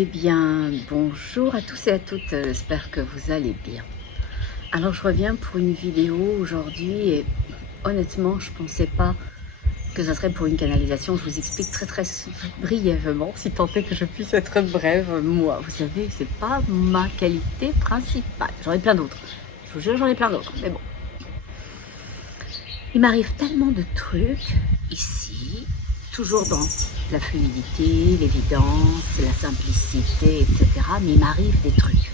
Eh bien, bonjour à tous et à toutes, j'espère que vous allez bien. Alors je reviens pour une vidéo aujourd'hui et honnêtement je pensais pas que ça serait pour une canalisation. Je vous explique très brièvement, si tant est que je puisse être brève. Moi, vous savez, c'est pas ma qualité principale. J'en ai plein d'autres. Je vous jure, j'en ai plein d'autres. Mais bon, il m'arrive tellement de trucs ici, toujours dans la fluidité, l'évidence, la simplicité, etc. Mais il m'arrive des trucs.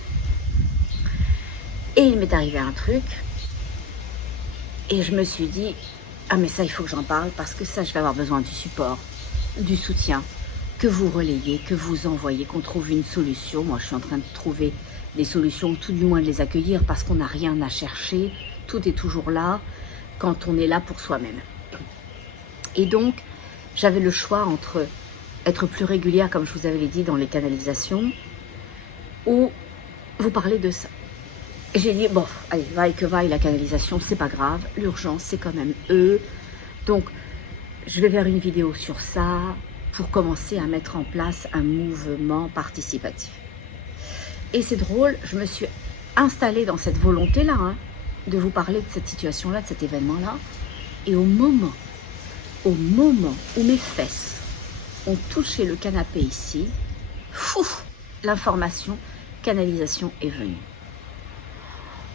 Et il m'est arrivé un truc, et je me suis dit, ah mais ça il faut que j'en parle, parce que ça je vais avoir besoin du support, du soutien, que vous relayez, que vous envoyez, qu'on trouve une solution. Moi je suis en train de trouver des solutions, tout du moins de les accueillir, parce qu'on n'a rien à chercher, tout est toujours là, quand on est là pour soi-même. Et donc, j'avais le choix entre être plus régulière, comme je vous avais dit, dans les canalisations, ou vous parler de ça. Et j'ai dit, bon, allez, vaille que vaille, la canalisation, c'est pas grave, l'urgence, c'est quand même eux. Donc, je vais faire une vidéo sur ça pour commencer à mettre en place un mouvement participatif. Et c'est drôle, je me suis installée dans cette volonté-là, hein, de vous parler de cette situation-là, de cet événement-là. Et au moment où mes fesses ont touché le canapé ici, l'information canalisation est venue.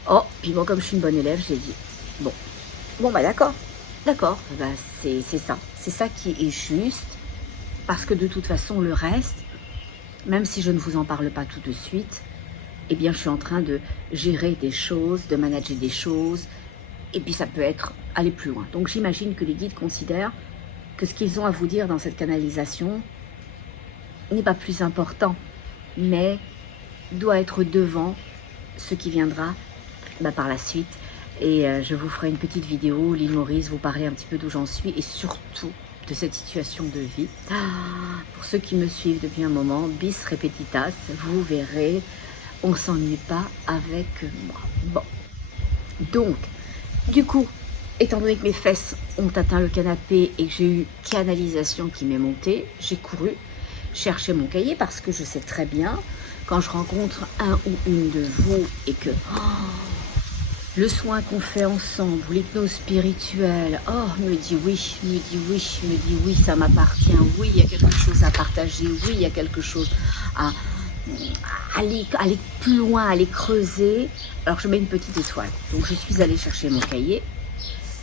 Oh, puis moi comme je suis une bonne élève, j'ai dit, bon bah d'accord, bah c'est ça qui est juste, parce que de toute façon le reste, même si je ne vous en parle pas tout de suite, eh bien je suis en train de gérer des choses, de manager des choses, et puis ça peut être aller plus loin. Donc j'imagine que les guides considèrent que ce qu'ils ont à vous dire dans cette canalisation n'est pas plus important, mais doit être devant ce qui viendra par la suite. Et je vous ferai une petite vidéo, l'île Maurice, vous parler un petit peu d'où j'en suis et surtout de cette situation de vie. Pour ceux qui me suivent depuis un moment, bis repetitas, vous verrez, on s'ennuie pas avec moi. Bon, donc, du coup, étant donné que mes fesses ont atteint le canapé et que j'ai eu canalisation qui m'est montée, j'ai couru chercher mon cahier parce que je sais très bien, quand je rencontre un ou une de vous et que le soin qu'on fait ensemble, ou l'hypnose spirituelle, me dit oui, ça m'appartient, oui, il y a quelque chose à partager, oui, il y a quelque chose à aller plus loin, à aller creuser. Alors je mets une petite étoile. Donc je suis allée chercher mon cahier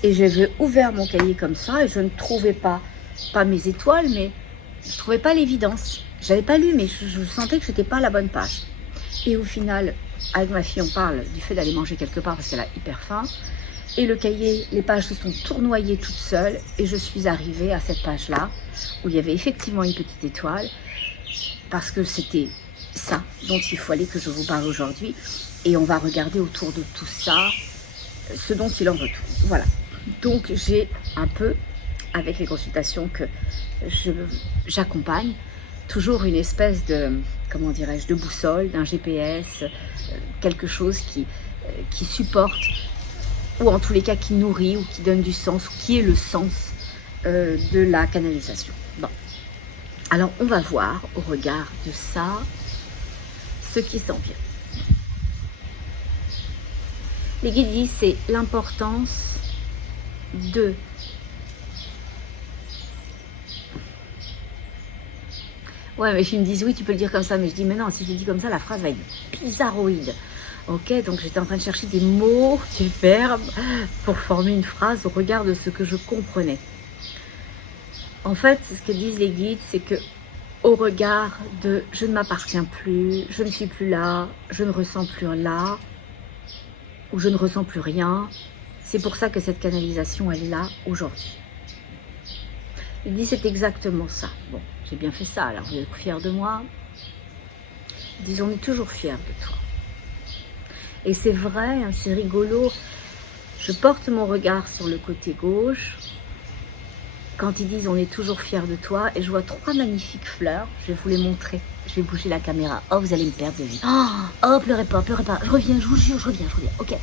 et j'avais ouvert mon cahier comme ça et je ne trouvais pas mes étoiles, mais je ne trouvais pas l'évidence. J'avais pas lu, mais je sentais que je n'étais pas à la bonne page. Et au final, avec ma fille, on parle du fait d'aller manger quelque part parce qu'elle a hyper faim. Et le cahier, les pages se sont tournoyées toutes seules et je suis arrivée à cette page-là où il y avait effectivement une petite étoile parce que c'était ça dont il fallait que je vous parle aujourd'hui. Et on va regarder autour de tout ça ce dont il en retourne. Voilà. Donc j'ai un peu, avec les consultations que j'accompagne, toujours une espèce de, comment dirais-je, de boussole, d'un GPS, quelque chose qui supporte, ou en tous les cas qui nourrit, ou qui donne du sens, ou qui est le sens de la canalisation. Bon. Alors on va voir, au regard de ça, ce qui s'en vient. Les guides disent c'est l'importance de ouais, mais ils me disent oui, tu peux le dire comme ça, mais je dis mais non, si je le dis comme ça, la phrase va être bizarroïde. Ok, donc j'étais en train de chercher des mots, des verbes pour former une phrase au regard de ce que je comprenais. En fait, ce que disent les guides, c'est que au regard de je ne m'appartiens plus, je ne suis plus là, je ne ressens plus là, ou je ne ressens plus rien, c'est pour ça que cette canalisation elle est là aujourd'hui. Il dit c'est exactement ça. Bon, j'ai bien fait ça, alors vous êtes fiers de moi. Ils disent on est toujours fiers de toi. Et c'est vrai, hein, c'est rigolo. Je porte mon regard sur le côté gauche. Quand ils disent on est toujours fiers de toi, et je vois 3 magnifiques fleurs, je vais vous les montrer. Je vais bouger la caméra. Oh, vous allez me perdre de vue. Oh, pleurez pas. Je reviens, je vous jure, je reviens. Ok.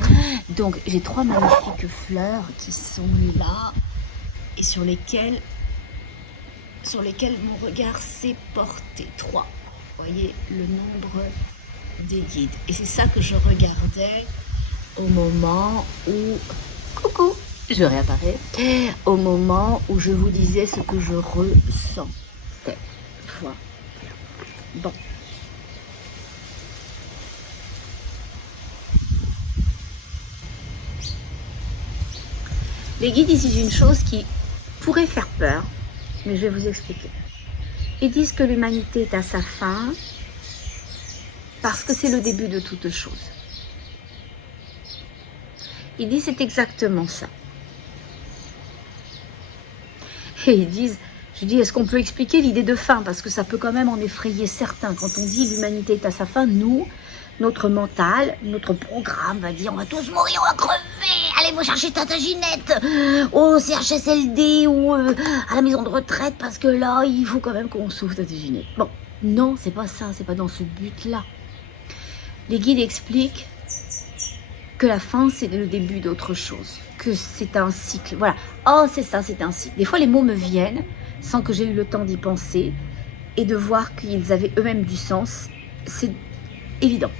Donc, j'ai 3 magnifiques fleurs qui sont là et sur lesquelles mon regard s'est porté. 3. voyez le nombre des guides. Et c'est ça que je regardais au moment où... Coucou, je réapparais. Au moment où je vous disais ce que je ressentais. Voilà. Bon. Les guides disent une chose qui pourrait faire peur, mais je vais vous expliquer. Ils disent que l'humanité est à sa fin parce que c'est le début de toute chose. Ils disent c'est exactement ça. Et ils disent, je dis, est-ce qu'on peut expliquer l'idée de fin? Parce que ça peut quand même en effrayer certains. Quand on dit l'humanité est à sa fin, nous, notre mental, notre programme va dire on va tous mourir, on va crever. Allez, vous chercher Tata Ginette au CHSLD ou à la maison de retraite parce que là, il faut quand même qu'on souffre Tata Ginette. Bon, non, c'est pas ça, c'est pas dans ce but-là. Les guides expliquent que la fin, c'est le début d'autre chose, que c'est un cycle. Voilà. Oh, c'est ça, c'est un cycle. Des fois, les mots me viennent sans que j'ai eu le temps d'y penser et de voir qu'ils avaient eux-mêmes du sens. C'est évident.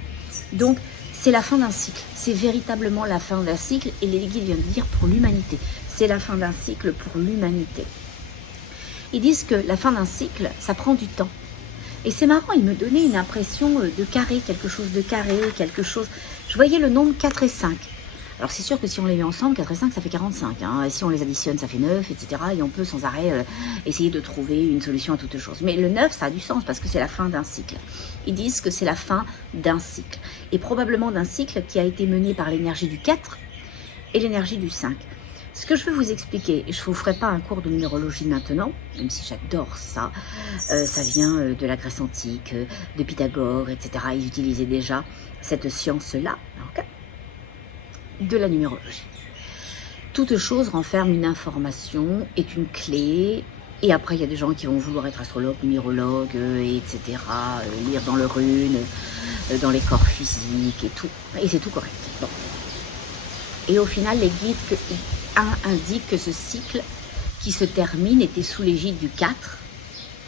Donc, c'est la fin d'un cycle. C'est véritablement la fin d'un cycle. Et les guides viennent de dire pour l'humanité. C'est la fin d'un cycle pour l'humanité. Ils disent que la fin d'un cycle, ça prend du temps. Et c'est marrant, ils me donnaient une impression de carré, quelque chose de carré, quelque chose... Je voyais le nombre 4 et 5. Alors c'est sûr que si on les met ensemble, 4 et 5, ça fait 45. Hein. Et si on les additionne, ça fait 9, etc. Et on peut sans arrêt essayer de trouver une solution à toute chose. Mais le 9, ça a du sens parce que c'est la fin d'un cycle. Ils disent que c'est la fin d'un cycle. Et probablement d'un cycle qui a été mené par l'énergie du 4 et l'énergie du 5. Ce que je veux vous expliquer, je ne vous ferai pas un cours de numérologie maintenant, même si j'adore ça, ça vient de la Grèce antique, de Pythagore, etc. Ils utilisaient déjà cette science-là, okay, de la numérologie. Toute chose renferme une information, est une clé, et après il y a des gens qui vont vouloir être astrologues, numérologues, etc., lire dans leurs runes, dans les corps physiques et tout, et c'est tout correct. Bon. Et au final, les guides indiquent que ce cycle qui se termine était sous l'égide du 4,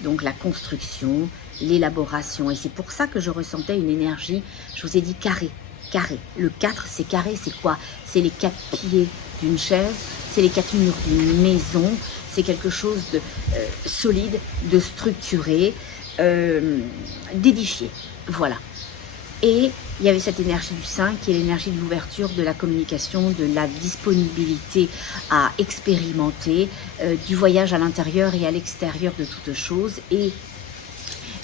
donc la construction, l'élaboration. Et c'est pour ça que je ressentais une énergie, je vous ai dit carré, carré. Le 4, c'est carré, c'est quoi? C'est les 4 pieds d'une chaise, c'est les 4 murs d'une maison, c'est quelque chose de solide, de structuré, d'édifié. Voilà. Et il y avait cette énergie du 5 qui est l'énergie de l'ouverture, de la communication, de la disponibilité à expérimenter, du voyage à l'intérieur et à l'extérieur de toute chose. Et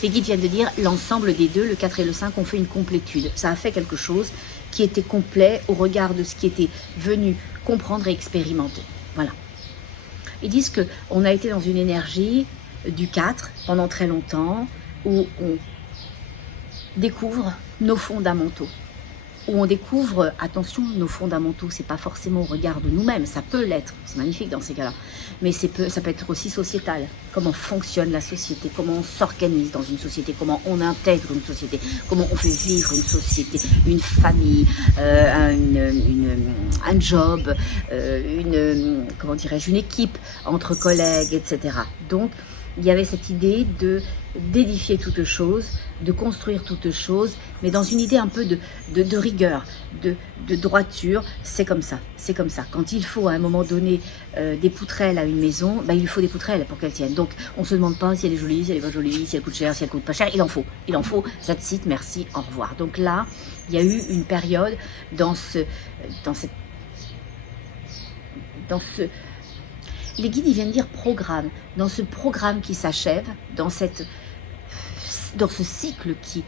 les guides viennent de dire l'ensemble des deux, le 4 et le 5, ont fait une complétude. Ça a fait quelque chose qui était complet au regard de ce qui était venu comprendre et expérimenter. Voilà. Ils disent qu'on a été dans une énergie du 4 pendant très longtemps où on découvre nos fondamentaux, où on découvre, attention, nos fondamentaux, c'est pas forcément au regard de nous-mêmes, ça peut l'être, c'est magnifique dans ces cas-là, mais ça peut être aussi sociétal, comment fonctionne la société, comment on s'organise dans une société, comment on intègre une société, comment on fait vivre une société, une famille, un job, comment dirais-je, une équipe entre collègues, etc. Donc, il y avait cette idée d'édifier toute chose, de construire toute chose, mais dans une idée un peu de rigueur, de droiture. C'est comme ça, c'est comme ça. Quand il faut à un moment donné des poutrelles à une maison, il lui faut des poutrelles pour qu'elle tienne. Donc on ne se demande pas si elle est jolie, si elle n'est pas jolie, si elle coûte cher, si elle coûte pas cher. Il en faut, that's it, merci, au revoir. Donc là, il y a eu une période dans ce les guides, ils viennent dire programme. Dans ce programme qui s'achève, dans ce cycle qui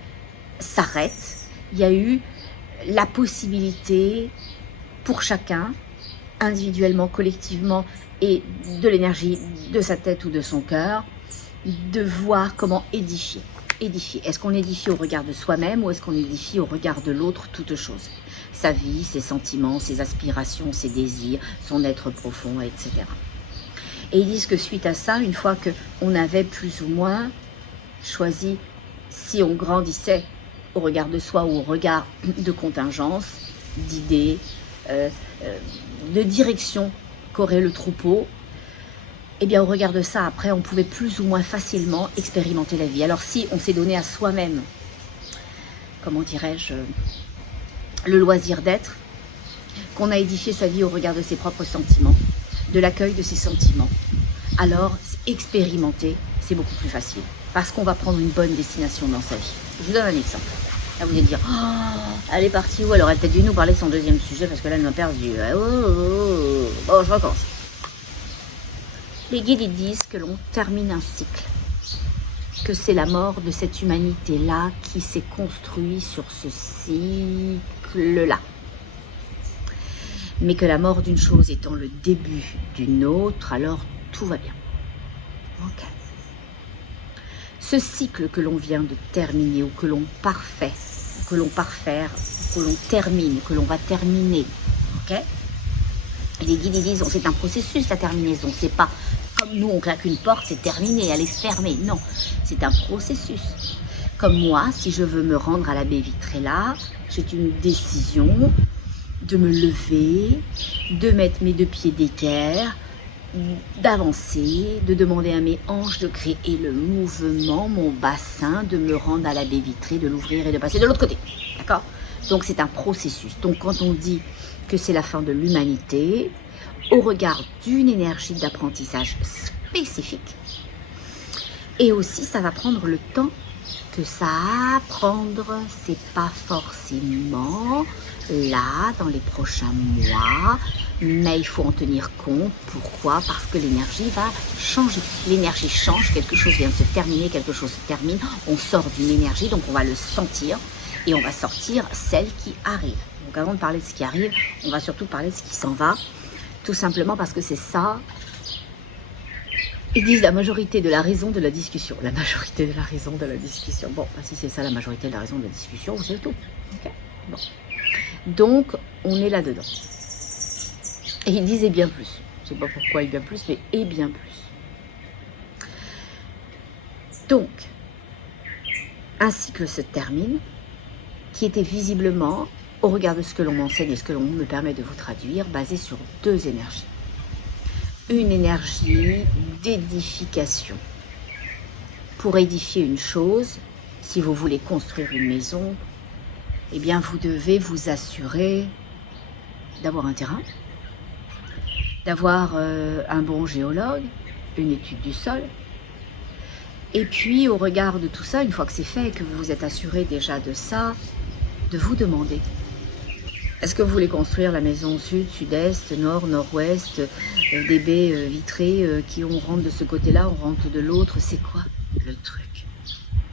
s'arrête, il y a eu la possibilité pour chacun, individuellement, collectivement, et de l'énergie de sa tête ou de son cœur, de voir comment édifier. Est-ce qu'on édifie au regard de soi-même ou est-ce qu'on édifie au regard de l'autre toute chose? Sa vie, ses sentiments, ses aspirations, ses désirs, son être profond, etc. Et ils disent que suite à ça, une fois qu'on avait plus ou moins choisi, si on grandissait au regard de soi ou au regard de contingence, d'idées, de direction qu'aurait le troupeau, Eh bien, au regard de ça, après, on pouvait plus ou moins facilement expérimenter la vie. Alors si on s'est donné à soi-même, comment dirais-je, le loisir d'être, qu'on a édifié sa vie au regard de ses propres sentiments, de l'accueil de ses sentiments, alors expérimenter, c'est beaucoup plus facile. Parce qu'on va prendre une bonne destination dans sa vie. Je vous donne un exemple. Là, vous allez dire, oh, elle est partie où? Elle aurait peut-être dû nous parler de son deuxième sujet, parce que là, elle m'a perdu. Oh, oh, oh. Bon, je recommence. Les guides ils disent que l'on termine un cycle, que c'est la mort de cette humanité-là qui s'est construite sur ce cycle-là. Mais que la mort d'une chose étant le début d'une autre, alors tout va bien. Ok. Ce cycle que l'on vient de terminer, ou que l'on parfait, que l'on parfaire, que l'on termine, que l'on va terminer, ok? Et les guides ils disent, c'est un processus la terminaison, c'est pas comme nous on claque une porte, c'est terminé, elle est fermée. Non, c'est un processus. Comme moi, si je veux me rendre à la baie vitrée là, j'ai une décision de me lever, de mettre mes deux pieds d'équerre, d'avancer, de demander à mes hanches de créer le mouvement, mon bassin, de me rendre à la baie vitrée, de l'ouvrir et de passer de l'autre côté. D'accord? Donc c'est un processus. Donc quand on dit que c'est la fin de l'humanité, au regard d'une énergie d'apprentissage spécifique, et aussi ça va prendre le temps que ça va prendre, c'est pas forcément là dans les prochains mois, mais il faut en tenir compte. Pourquoi? Parce que l'énergie va changer. L'énergie change, quelque chose vient de se terminer, quelque chose se termine, on sort d'une énergie, donc on va le sentir et on va sortir celle qui arrive. Donc avant de parler de ce qui arrive, on va surtout parler de ce qui s'en va, tout simplement parce que c'est ça. Ils disent la majorité de la raison de la discussion. La majorité de la raison de la discussion. Bon, si c'est ça la majorité de la raison de la discussion, vous savez tout. Okay, bon. Donc, on est là-dedans. Et ils disent et bien plus. Je ne sais pas pourquoi et bien plus, mais et bien plus. Donc, un cycle se termine, qui était visiblement, au regard de ce que l'on m'enseigne et ce que l'on me permet de vous traduire, basé sur deux énergies. Une énergie d'édification. Pour édifier une chose, si vous voulez construire une maison, eh bien vous devez vous assurer d'avoir un terrain, d'avoir un bon géologue, une étude du sol. Et puis au regard de tout ça, une fois que c'est fait et que vous vous êtes assuré déjà de ça, de vous demander: est-ce que vous voulez construire la maison sud, sud-est, nord, nord-ouest, des baies vitrées qui on rentre de ce côté-là, on rentre de l'autre? C'est quoi le truc?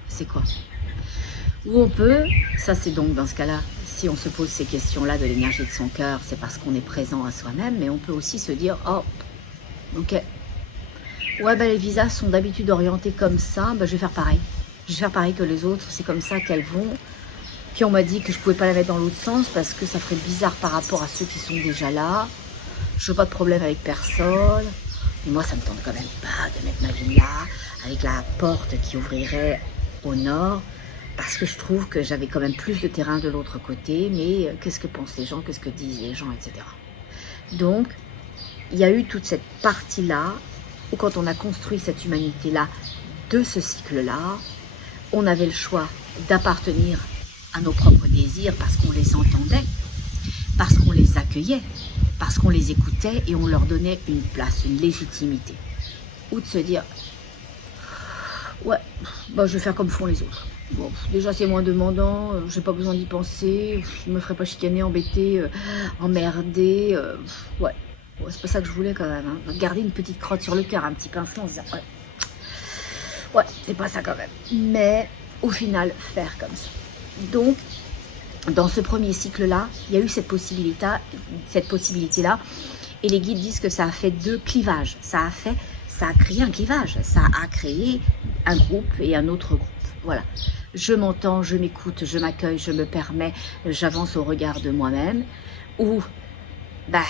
C'est quoi? Ou on peut, ça c'est donc dans ce cas-là, si on se pose ces questions-là de l'énergie de son cœur, c'est parce qu'on est présent à soi-même, mais on peut aussi se dire: oh, ok, ouais, ben les visas sont d'habitude orientés comme ça, ben je vais faire pareil. Je vais faire pareil que les autres, c'est comme ça qu'elles vont. Puis on m'a dit que je ne pouvais pas la mettre dans l'autre sens parce que ça ferait bizarre par rapport à ceux qui sont déjà là. Je veux pas de problème avec personne. Mais moi, ça me tente quand même pas de mettre ma vie là, avec la porte qui ouvrirait au nord, parce que je trouve que j'avais quand même plus de terrain de l'autre côté. Mais qu'est-ce que pensent les gens, qu'est-ce que disent les gens, etc. Donc, il y a eu toute cette partie-là, où quand on a construit cette humanité-là, de ce cycle-là, on avait le choix d'appartenir à nos propres désirs parce qu'on les entendait, parce qu'on les accueillait, parce qu'on les écoutait et on leur donnait une place, une légitimité. Ou de se dire: ouais, bah, je vais faire comme font les autres. Bon, déjà c'est moins demandant, j'ai pas besoin d'y penser, je me ferai pas chicaner, embêter, emmerder. Ouais, c'est pas ça que je voulais quand même. Hein. Garder une petite crotte sur le cœur, un petit pincement, se dire ouais, c'est pas ça quand même. Mais au final, faire comme ça. Donc, dans ce premier cycle-là, il y a eu cette possibilité-là, et les guides disent que ça a fait deux clivages. Ça a créé un clivage, ça a créé un groupe et un autre groupe. Voilà. Je m'entends, je m'écoute, je m'accueille, je me permets, j'avance au regard de moi-même, ou, bah,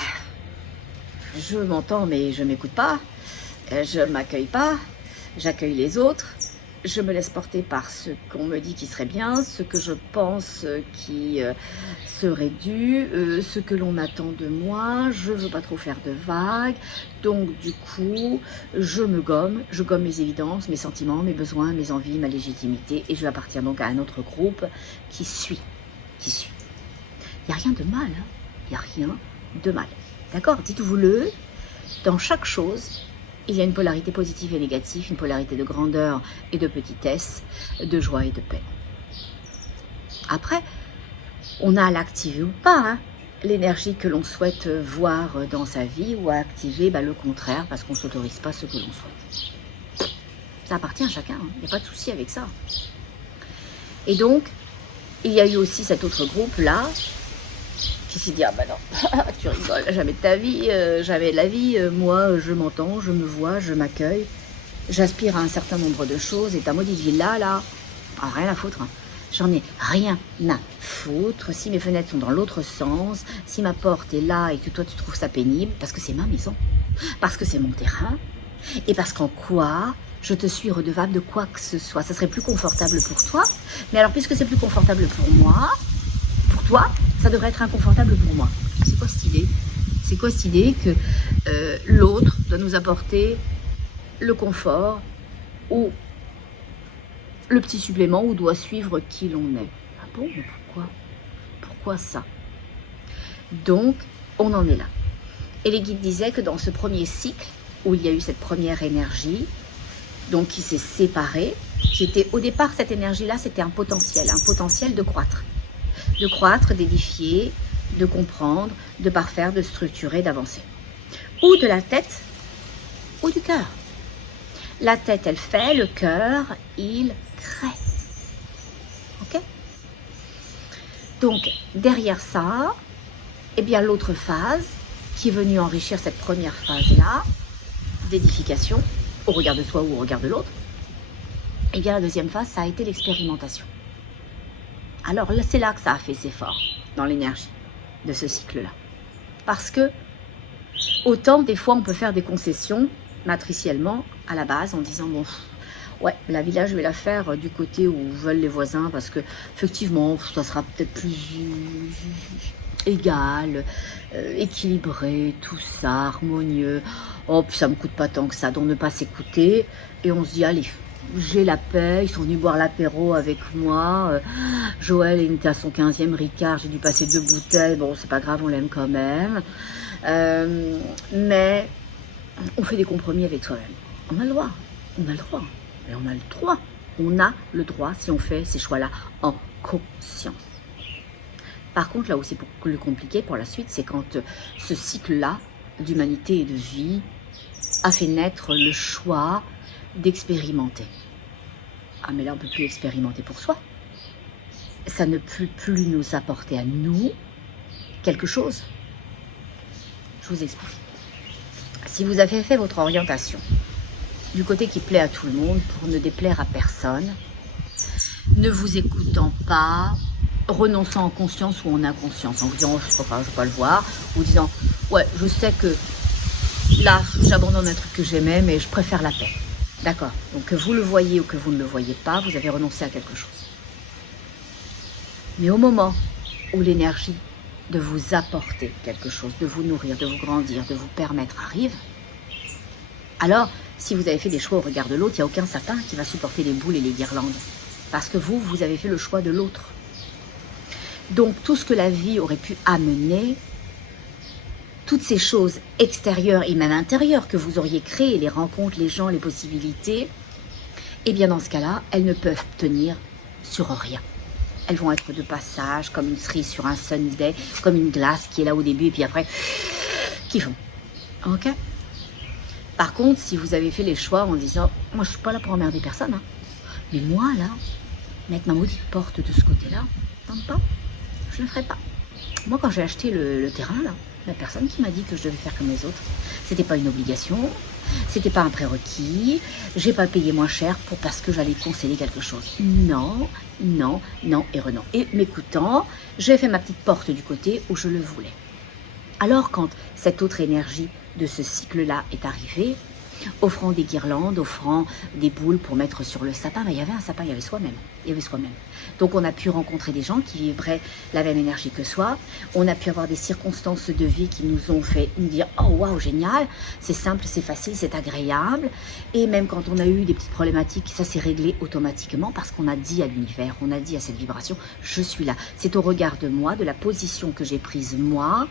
je m'entends mais je m'écoute pas, je m'accueille pas, j'accueille les autres, je me laisse porter par ce qu'on me dit qui serait bien, ce que je pense qui serait dû, ce que l'on attend de moi. Je ne veux pas trop faire de vagues. Donc du coup, je gomme mes évidences, mes sentiments, mes besoins, mes envies, ma légitimité. Et je vais appartenir donc à un autre groupe qui suit. Il n'y a rien de mal, hein. Il n'y a rien de mal. D'accord? Dites-vous-le, dans chaque chose, il y a une polarité positive et négative, une polarité de grandeur et de petitesse, de joie et de peine. Après, on a à l'activer ou pas, hein, l'énergie que l'on souhaite voir dans sa vie, ou à activer le contraire, parce qu'on ne s'autorise pas ce que l'on souhaite. Ça appartient à chacun, il n'y a pas de souci avec ça. Et donc, il y a eu aussi cet autre groupe-là, qui s'est dit, ah bah non, tu rigoles, jamais de ta vie, jamais de la vie, moi je m'entends, je me vois, je m'accueille, j'aspire à un certain nombre de choses, et ta maudite vie là, rien à foutre, hein. J'en ai rien à foutre, si mes fenêtres sont dans l'autre sens, si ma porte est là et que toi tu trouves ça pénible, parce que c'est ma maison, parce que c'est mon terrain, et parce qu'en quoi je te suis redevable de quoi que ce soit. Ça serait plus confortable pour toi, mais alors puisque c'est plus confortable pour moi, pour toi, ça devrait être inconfortable pour moi. C'est quoi cette idée? C'est quoi cette idée que l'autre doit nous apporter le confort ou le petit supplément ou doit suivre qui l'on est? Ah bon, mais pourquoi? Pourquoi ça? Donc, on en est là. Et les guides disaient que dans ce premier cycle, où il y a eu cette première énergie, donc qui s'est séparée, qui était au départ, cette énergie-là, c'était un potentiel de croître, d'édifier, de comprendre, de parfaire, de structurer, d'avancer. Ou de la tête, ou du cœur. La tête, elle fait, le cœur, il crée. Ok? Donc, derrière ça, eh bien, l'autre phase, qui est venue enrichir cette première phase-là, d'édification, au regard de soi ou au regard de l'autre, eh bien, la deuxième phase, ça a été l'expérimentation. Alors là, c'est là que ça a fait ses forts dans l'énergie de ce cycle-là. Parce que, autant des fois on peut faire des concessions matriciellement à la base en disant bon, ouais, la villa je vais la faire du côté où veulent les voisins parce que effectivement ça sera peut-être plus égal, équilibré, tout ça, harmonieux. Oh, puis ça me coûte pas tant que ça, donc ne pas s'écouter. Et on se dit allez, j'ai la paix, ils sont venus boire l'apéro avec moi. Joël est à son 15e Ricard, j'ai dû passer 2 bouteilles. Bon, c'est pas grave, on l'aime quand même. Mais on fait des compromis avec soi-même. On a le droit, on a le droit. Et on a le droit. On a le droit si on fait ces choix-là en conscience. Par contre, là où c'est plus compliqué pour la suite, c'est quand ce cycle-là d'humanité et de vie a fait naître le choix d'expérimenter. Ah mais là on ne peut plus expérimenter pour soi. Ça ne peut plus nous apporter à nous quelque chose. Je vous explique. Si vous avez fait votre orientation du côté qui plaît à tout le monde pour ne déplaire à personne, ne vous écoutant pas, renonçant en conscience ou en inconscience, en vous disant oh, je ne vais pas le voir, ou disant ouais je sais que là j'abandonne un truc que j'aimais mais je préfère la paix. D'accord, donc que vous le voyez ou que vous ne le voyez pas, vous avez renoncé à quelque chose. Mais au moment où l'énergie de vous apporter quelque chose, de vous nourrir, de vous grandir, de vous permettre arrive, alors si vous avez fait des choix au regard de l'autre, il n'y a aucun sapin qui va supporter les boules et les guirlandes. Parce que vous avez fait le choix de l'autre. Donc tout ce que la vie aurait pu amener, toutes ces choses extérieures et même intérieures que vous auriez créées, les rencontres, les gens, les possibilités, eh bien dans ce cas-là, elles ne peuvent tenir sur rien. Elles vont être de passage, comme une cerise sur un sundae, comme une glace qui est là au début et puis après, qui font. Ok? Par contre, si vous avez fait les choix en disant, moi je suis pas là pour emmerder personne, hein, mais moi là, mettre ma maudite porte de ce côté-là, tente pas, je ne le ferai pas. Moi quand j'ai acheté le terrain là, la personne qui m'a dit que je devais faire comme les autres. C'était pas une obligation, c'était pas un prérequis, j'ai pas payé moins cher parce que j'allais concéder quelque chose. Non, non, non et renom. Et m'écoutant, j'ai fait ma petite porte du côté où je le voulais. Alors quand cette autre énergie de ce cycle-là est arrivée, offrant des guirlandes, offrant des boules pour mettre sur le sapin. Mais il y avait un sapin, il y avait soi-même. Il y avait soi-même. Donc on a pu rencontrer des gens qui vibraient la même énergie que soi. On a pu avoir des circonstances de vie qui nous ont fait nous dire « Oh waouh, génial, c'est simple, c'est facile, c'est agréable. » Et même quand on a eu des petites problématiques, ça s'est réglé automatiquement parce qu'on a dit à l'univers, on a dit à cette vibration « Je suis là ». C'est au regard de moi, de la position que j'ai prise moi,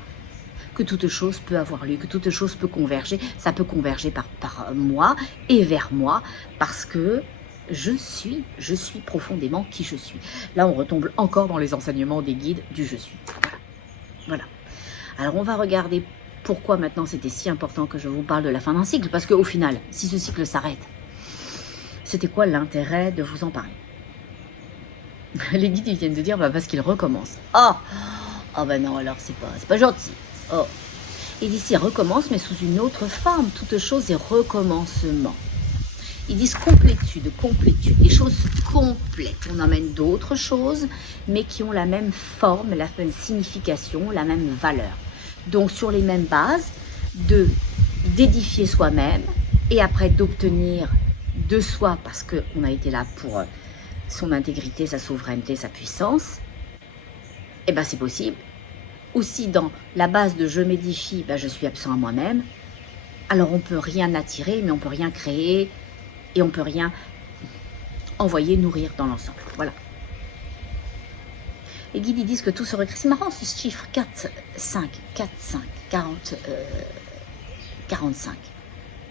que toute chose peut avoir lieu, que toute chose peut converger. Ça peut converger par moi et vers moi parce que je suis profondément qui je suis. Là, on retombe encore dans les enseignements des guides du je suis. Voilà. Alors, on va regarder pourquoi maintenant c'était si important que je vous parle de la fin d'un cycle. Parce qu'au final, si ce cycle s'arrête, c'était quoi l'intérêt de vous en parler? Les guides, ils viennent de dire, bah, parce qu'il recommence. Oh, ben non, alors c'est pas gentil. Oh. Ils disent, il recommence, mais sous une autre forme. Toute chose est recommencement. Ils disent complétude, des choses complètes. On emmène d'autres choses, mais qui ont la même forme, la même signification, la même valeur. Donc sur les mêmes bases, d'édifier soi-même et après d'obtenir de soi, parce qu'on a été là pour son intégrité, sa souveraineté, sa puissance, et ben c'est possible. Aussi dans la base de je m'édifie, ben je suis absent à moi-même. Alors on peut rien attirer, mais on peut rien créer et on peut rien envoyer, nourrir dans l'ensemble. Voilà. Les guides ils disent que tout se recrée. C'est marrant ce chiffre 4, 5, 4, 5, 40, 45,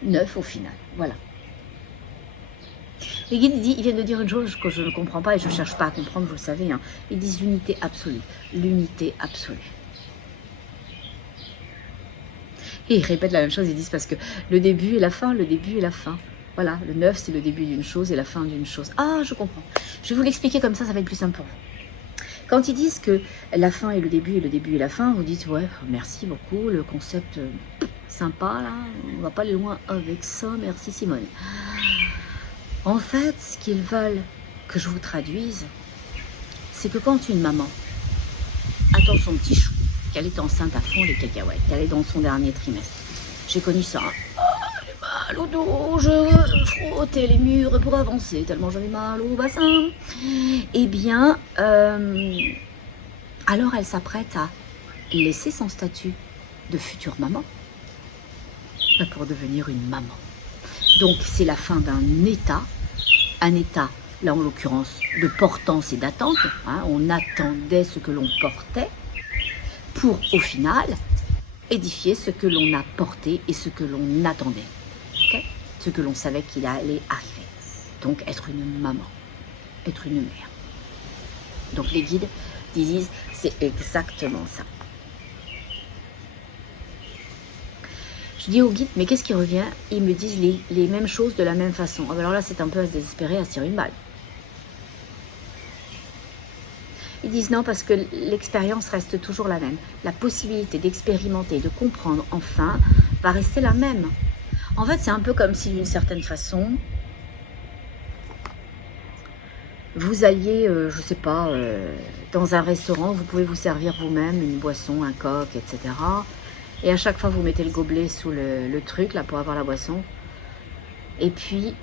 9 au final. Voilà. Les guides ils viennent de dire une chose que je ne comprends pas et je ne cherche pas à comprendre, vous le savez. Hein. Ils disent l'unité absolue. L'unité absolue. Et ils répètent la même chose, ils disent parce que le début et la fin, le début et la fin. Voilà, le 9 c'est le début d'une chose et la fin d'une chose. Ah, je comprends. Je vais vous l'expliquer comme ça va être plus simple pour vous. Quand ils disent que la fin est le début et le début est la fin, vous dites ouais, merci beaucoup, le concept sympa là, on va pas aller loin avec ça, merci Simone. En fait, ce qu'ils veulent que je vous traduise, c'est que quand une maman attend son petit chou, qu'elle est enceinte à fond les cacahuètes, qu'elle est dans son dernier trimestre. J'ai connu ça. Hein. Oh, j'ai mal au dos, je frottais les murs pour avancer, tellement j'avais mal au bassin. Eh bien, alors elle s'apprête à laisser son statut de future maman pour devenir une maman. Donc c'est la fin d'un état, là en l'occurrence, de portance et d'attente. Hein, on attendait ce que l'on portait, pour, au final, édifier ce que l'on a porté et ce que l'on attendait. Okay, ce que l'on savait qu'il allait arriver. Donc, être une maman, être une mère. Donc, les guides disent, c'est exactement ça. Je dis aux guides, mais qu'est-ce qui revient? Ils me disent les mêmes choses de la même façon. Alors là, c'est un peu à se désespérer, à se tirer une balle. Ils disent non parce que l'expérience reste toujours la même. La possibilité d'expérimenter, de comprendre enfin, va rester la même. En fait, c'est un peu comme si d'une certaine façon, vous alliez, je ne sais pas, dans un restaurant, vous pouvez vous servir vous-même une boisson, un coq, etc. Et à chaque fois, vous mettez le gobelet sous le truc, là, pour avoir la boisson. Et puis,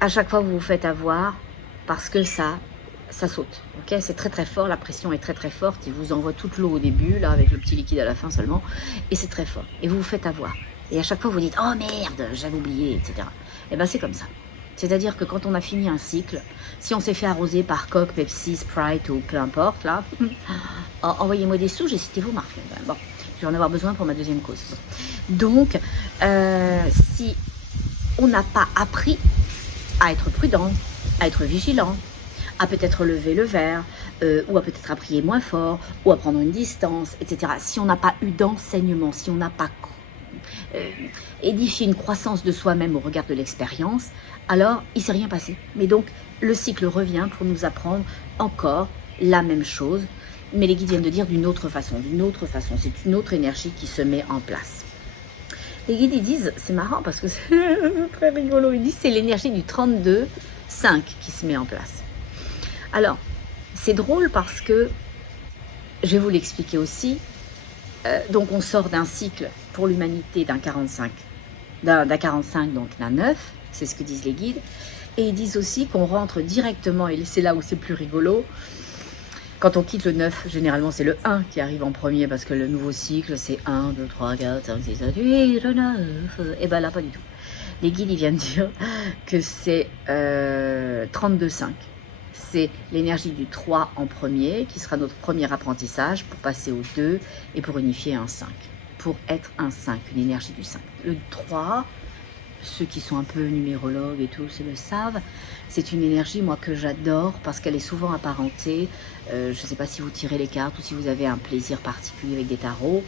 à chaque fois, vous vous faites avoir parce que ça saute. Okay, c'est très très fort, la pression est très très forte. Il vous envoie toute l'eau au début, là, avec le petit liquide à la fin seulement. Et c'est très fort. Et vous vous faites avoir. Et à chaque fois, vous dites « Oh merde, j'avais oublié, etc. » Et bien, c'est comme ça. C'est-à-dire que quand on a fini un cycle, si on s'est fait arroser par Coke, Pepsi, Sprite ou peu importe, là, envoyez-moi des sous, j'ai cité vos marques. Bon, je vais en avoir besoin pour ma deuxième cause. Donc, si on n'a pas appris à être prudent, à être vigilant, à peut-être lever le verre, ou à peut-être à prier moins fort, ou à prendre une distance, etc. Si on n'a pas eu d'enseignement, si on n'a pas édifié une croissance de soi-même au regard de l'expérience, alors il ne s'est rien passé. Mais donc, le cycle revient pour nous apprendre encore la même chose, mais les guides viennent de dire d'une autre façon, c'est une autre énergie qui se met en place. Les guides, ils disent, c'est marrant parce que c'est très rigolo, ils disent c'est l'énergie du 32-5 qui se met en place. Alors, c'est drôle parce que, je vais vous l'expliquer aussi, donc on sort d'un cycle pour l'humanité d'un 45-9, d'un 45, donc d'un 9, c'est ce que disent les guides. Et ils disent aussi qu'on rentre directement, et c'est là où c'est plus rigolo, quand on quitte le 9, généralement c'est le 1 qui arrive en premier, parce que le nouveau cycle c'est 1, 2, 3, 4, 5, 6, 7, 8, le 9, et bien là pas du tout. Les guides ils viennent dire que c'est 32,5. C'est l'énergie du 3 en premier, qui sera notre premier apprentissage pour passer au 2 et pour unifier un 5. Pour être un 5, une énergie du 5. Le 3, ceux qui sont un peu numérologues et tout, le savent, c'est une énergie, moi, que j'adore parce qu'elle est souvent apparentée, je ne sais pas si vous tirez les cartes ou si vous avez un plaisir particulier avec des tarots,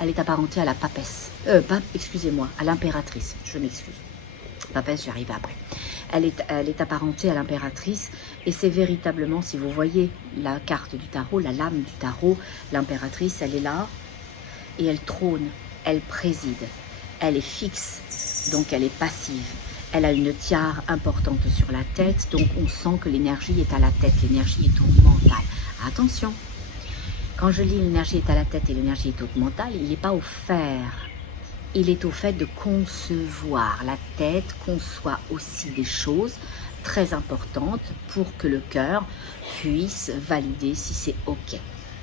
elle est apparentée à la papesse, excusez-moi, à l'impératrice, je m'excuse. Papesse, j'y arrive après. Elle est apparentée à l'impératrice et c'est véritablement, si vous voyez la carte du tarot, la lame du tarot, l'impératrice, elle est là et elle trône, elle préside, elle est fixe, donc elle est passive. Elle a une tiare importante sur la tête, donc on sent que l'énergie est à la tête, l'énergie est au mental. Attention, quand je dis l'énergie est à la tête et l'énergie est au mental, il n'est pas au faire. Il est au fait de concevoir. La tête conçoit aussi des choses très importantes pour que le cœur puisse valider si c'est OK.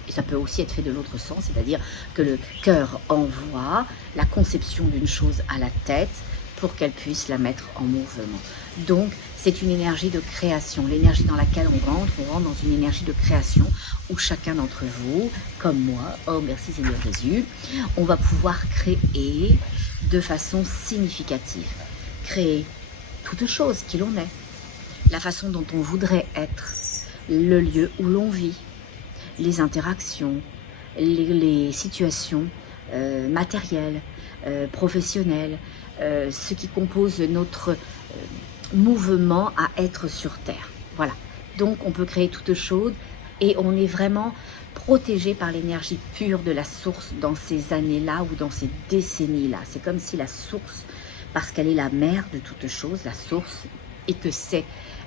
Et ça peut aussi être fait de l'autre sens, c'est-à-dire que le cœur envoie la conception d'une chose à la tête pour qu'elle puisse la mettre en mouvement. Donc, c'est une énergie de création. L'énergie dans laquelle on rentre dans une énergie de création où chacun d'entre vous, comme moi, oh merci Seigneur Jésus, on va pouvoir créer de façon significative. Créer toute chose qui l'on est, la façon dont on voudrait être, le lieu où l'on vit, les interactions, les situations matérielles, professionnelles, ce qui compose notre mouvement à être sur Terre. Voilà. Donc on peut créer toute chose et on est vraiment protégé par l'énergie pure de la source dans ces années-là ou dans ces décennies-là. C'est comme si la source, parce qu'elle est la mère de toute chose, la source, et que c'est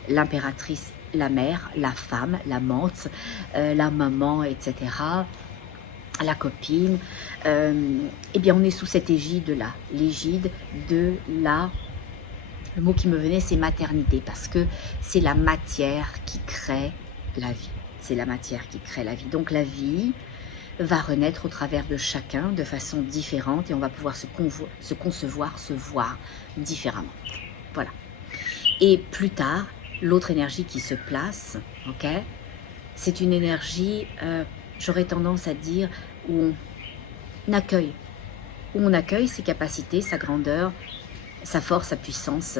l'impératrice, la mère, la femme, l'amante, la maman, etc., la copine, eh bien on est sous cette égide-là, l'égide de la... Le mot qui me venait, c'est maternité, parce que c'est la matière qui crée la vie. C'est la matière qui crée la vie. Donc la vie va renaître au travers de chacun de façon différente et on va pouvoir se concevoir, se voir différemment. Voilà. Et plus tard, l'autre énergie qui se place, ok, c'est une énergie, j'aurais tendance à dire, où on accueille ses capacités, sa grandeur, sa force, sa puissance,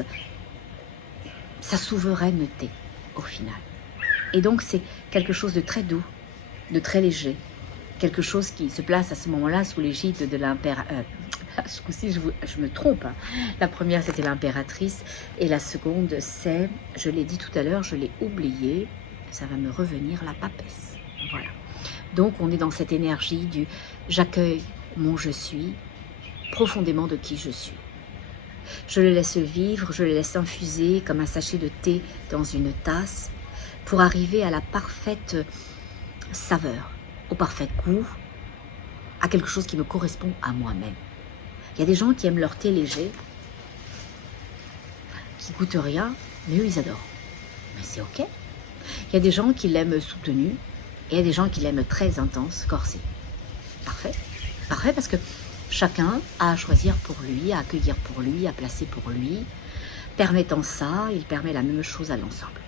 sa souveraineté au final. Et donc c'est quelque chose de très doux, de très léger, quelque chose qui se place à ce moment-là sous l'égide de l'impératrice. Ce coup-ci, je me trompe. Hein. La première, c'était l'impératrice. Et la seconde, c'est, je l'ai dit tout à l'heure, je l'ai oublié, ça va me revenir, la papesse. Voilà. Donc, on est dans cette énergie du « j'accueille mon je suis » profondément de qui je suis. Je le laisse vivre, je le laisse infuser comme un sachet de thé dans une tasse pour arriver à la parfaite saveur, au parfait goût, à quelque chose qui me correspond à moi-même. Il y a des gens qui aiment leur thé léger, qui goûtent rien, mais eux ils adorent. Mais c'est ok. Il y a des gens qui l'aiment soutenu, et il y a des gens qui l'aiment très intense, corsé. Parfait. Parfait parce que chacun a à choisir pour lui, à accueillir pour lui, à placer pour lui. Permettant ça, il permet la même chose à l'ensemble.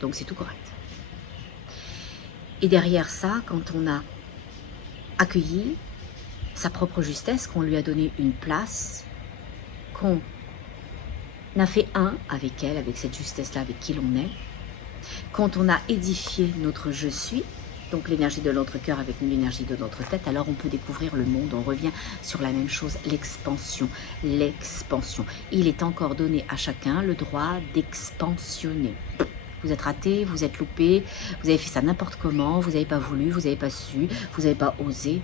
Donc c'est tout correct. Et derrière ça, quand on a accueilli sa propre justesse, qu'on lui a donné une place, qu'on a fait un avec elle, avec cette justesse-là, avec qui l'on est, quand on a édifié notre je suis, donc l'énergie de notre cœur avec l'énergie de notre tête, alors on peut découvrir le monde, on revient sur la même chose, l'expansion, l'expansion. Il est encore donné à chacun le droit d'expansionner. Vous êtes raté, vous êtes loupé, vous avez fait ça n'importe comment, vous n'avez pas voulu, vous n'avez pas su, vous n'avez pas osé.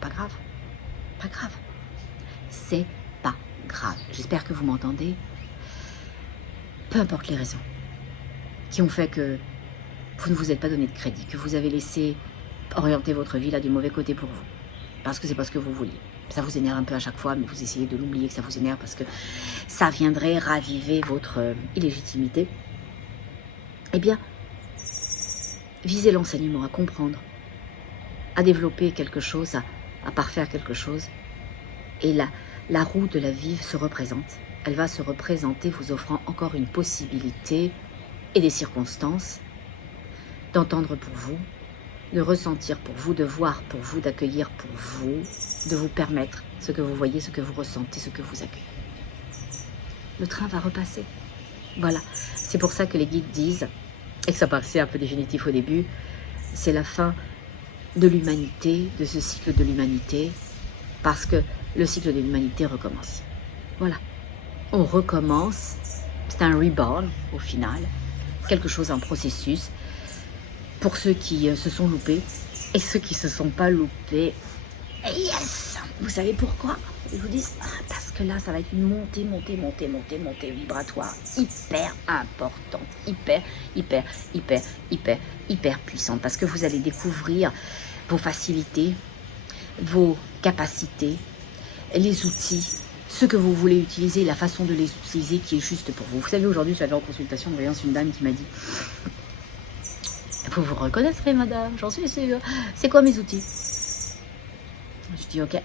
Pas grave, pas grave. C'est pas grave. J'espère que vous m'entendez. Peu importe les raisons qui ont fait que vous ne vous êtes pas donné de crédit, que vous avez laissé orienter votre vie là du mauvais côté pour vous, parce que c'est pas ce que vous vouliez. ça vous énerve un peu à chaque fois, mais vous essayez de l'oublier que ça vous énerve parce que ça viendrait raviver votre illégitimité, eh bien, visez l'enseignement, à comprendre, à développer quelque chose, à parfaire quelque chose. Et la roue de la vie se représente. Elle va se représenter, vous offrant encore une possibilité et des circonstances d'entendre pour vous, de ressentir pour vous, de voir pour vous, d'accueillir pour vous, de vous permettre ce que vous voyez, ce que vous ressentez, ce que vous accueillez. Le train va repasser. Voilà. C'est pour ça que les guides disent, et que ça paraissait un peu définitif au début, c'est la fin de l'humanité, de ce cycle de l'humanité, parce que le cycle de l'humanité recommence. Voilà. On recommence. C'est un reborn, au final. Quelque chose en processus. Pour ceux qui se sont loupés et ceux qui ne se sont pas loupés, yes! Vous savez pourquoi? Ils vous disent, parce que là, ça va être une montée vibratoire hyper importante, hyper puissante, parce que vous allez découvrir vos facilités, vos capacités, les outils, ce que vous voulez utiliser, la façon de les utiliser qui est juste pour vous. Vous savez, aujourd'hui, j'avais en consultation de voyance une dame qui m'a dit, vous vous reconnaîtrez, madame, j'en suis sûre. C'est quoi mes outils? Je dis, ok.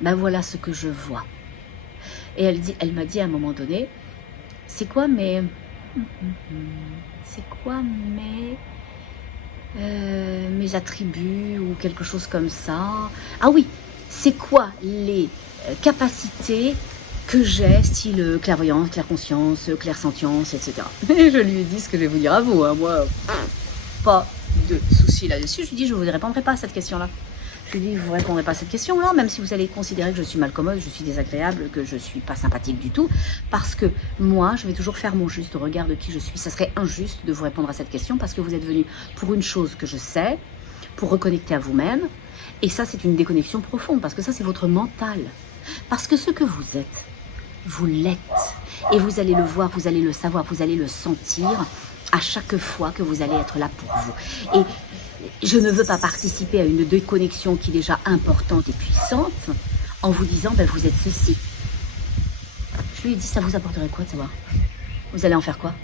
Ben voilà ce que je vois. Et elle m'a dit à un moment donné, c'est quoi mes attributs ou quelque chose comme ça. Ah oui, c'est quoi les capacités que j'ai, style clairvoyance, clairconscience, clairsentience, etc. Et je lui ai dit ce que je vais vous dire à vous, hein. Moi, pas de souci là-dessus. Je lui ai dit, je ne vous répondrai pas à cette question-là. Je lui ai dit, vous ne répondrez pas à cette question-là, même si vous allez considérer que je suis malcommode, je suis désagréable, que je ne suis pas sympathique du tout, parce que moi, je vais toujours faire mon juste au regard de qui je suis. Ça serait injuste de vous répondre à cette question, parce que vous êtes venu pour une chose que je sais, pour reconnecter à vous-même, et ça, c'est une déconnexion profonde, parce que ça, c'est votre mental. Parce que ce que vous êtes, vous l'êtes, et vous allez le voir, vous allez le savoir, vous allez le sentir à chaque fois que vous allez être là pour vous. Et je ne veux pas participer à une déconnexion qui est déjà importante et puissante en vous disant, ben, vous êtes ceci. Je lui ai dit, ça vous apporterait quoi de savoir? Vous allez en faire quoi?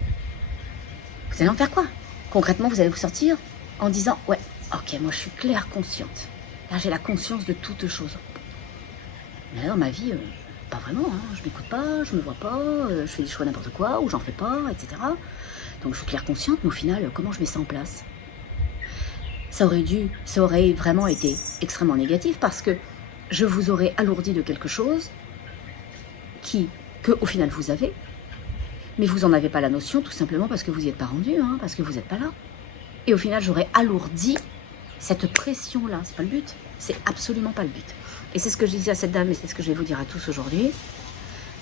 Vous allez en faire quoi? Concrètement, vous allez vous sortir en disant, ouais, ok, moi je suis claire consciente. Là, j'ai la conscience de toute chose. Mais là, dans ma vie, pas vraiment, hein. Je m'écoute pas, je me vois pas, je fais des choix n'importe quoi, ou j'en fais pas, etc. Donc je suis claire consciente, mais au final, comment je mets ça en place? Ça aurait vraiment été extrêmement négatif parce que je vous aurais alourdi de quelque chose que au final vous avez, mais vous n'en avez pas la notion tout simplement parce que vous n'y êtes pas rendu, hein, parce que vous n'êtes pas là. Et au final, j'aurais alourdi cette pression-là. C'est pas le but, c'est absolument pas le but. Et c'est ce que je disais à cette dame et c'est ce que je vais vous dire à tous aujourd'hui.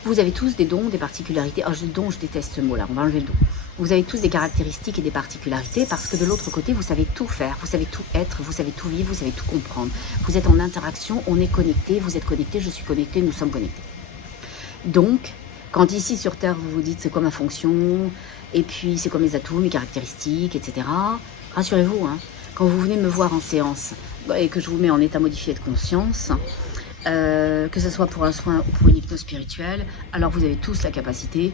Vous avez tous des dons, des particularités. Oh, don, je déteste ce mot-là, on va enlever le don. Vous avez tous des caractéristiques et des particularités parce que de l'autre côté, vous savez tout faire, vous savez tout être, vous savez tout vivre, vous savez tout comprendre. Vous êtes en interaction, on est connecté, vous êtes connecté, je suis connecté, nous sommes connectés. Donc, quand ici sur Terre, vous vous dites c'est quoi ma fonction, et puis c'est quoi mes atouts, mes caractéristiques, etc. Rassurez-vous, hein, quand vous venez me voir en séance et que je vous mets en état modifié de conscience, que ce soit pour un soin ou pour une hypnose spirituelle, alors vous avez tous la capacité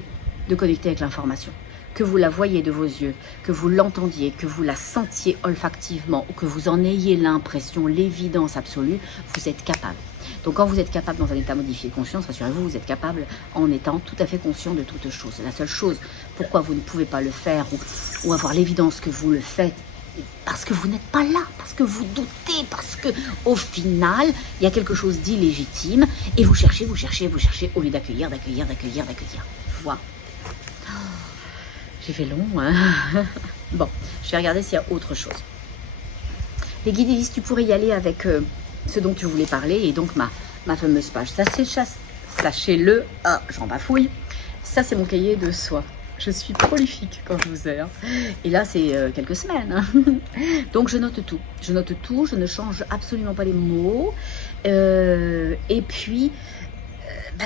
de connecter avec l'information. Que vous la voyez de vos yeux, que vous l'entendiez, que vous la sentiez olfactivement ou que vous en ayez l'impression, l'évidence absolue, vous êtes capable. Donc quand vous êtes capable dans un état modifié de conscience, rassurez-vous, vous êtes capable en étant tout à fait conscient de toute chose. La seule chose pourquoi vous ne pouvez pas le faire ou avoir l'évidence que vous le faites, parce que vous n'êtes pas là, parce que vous doutez, parce que au final, il y a quelque chose d'illégitime et vous cherchez au lieu d'accueillir. Voilà. J'ai fait long, hein. Bon, je vais regarder s'il y a autre chose. Les guides disent, tu pourrais y aller avec ce dont tu voulais parler, et donc ma fameuse page. Ça, c'est sachez-le, j'en bafouille. Ça, c'est mon cahier de soie. Je suis prolifique quand je vous ai. Hein. Et là, c'est quelques semaines. Hein. Donc, je note tout. Je ne change absolument pas les mots. Et puis,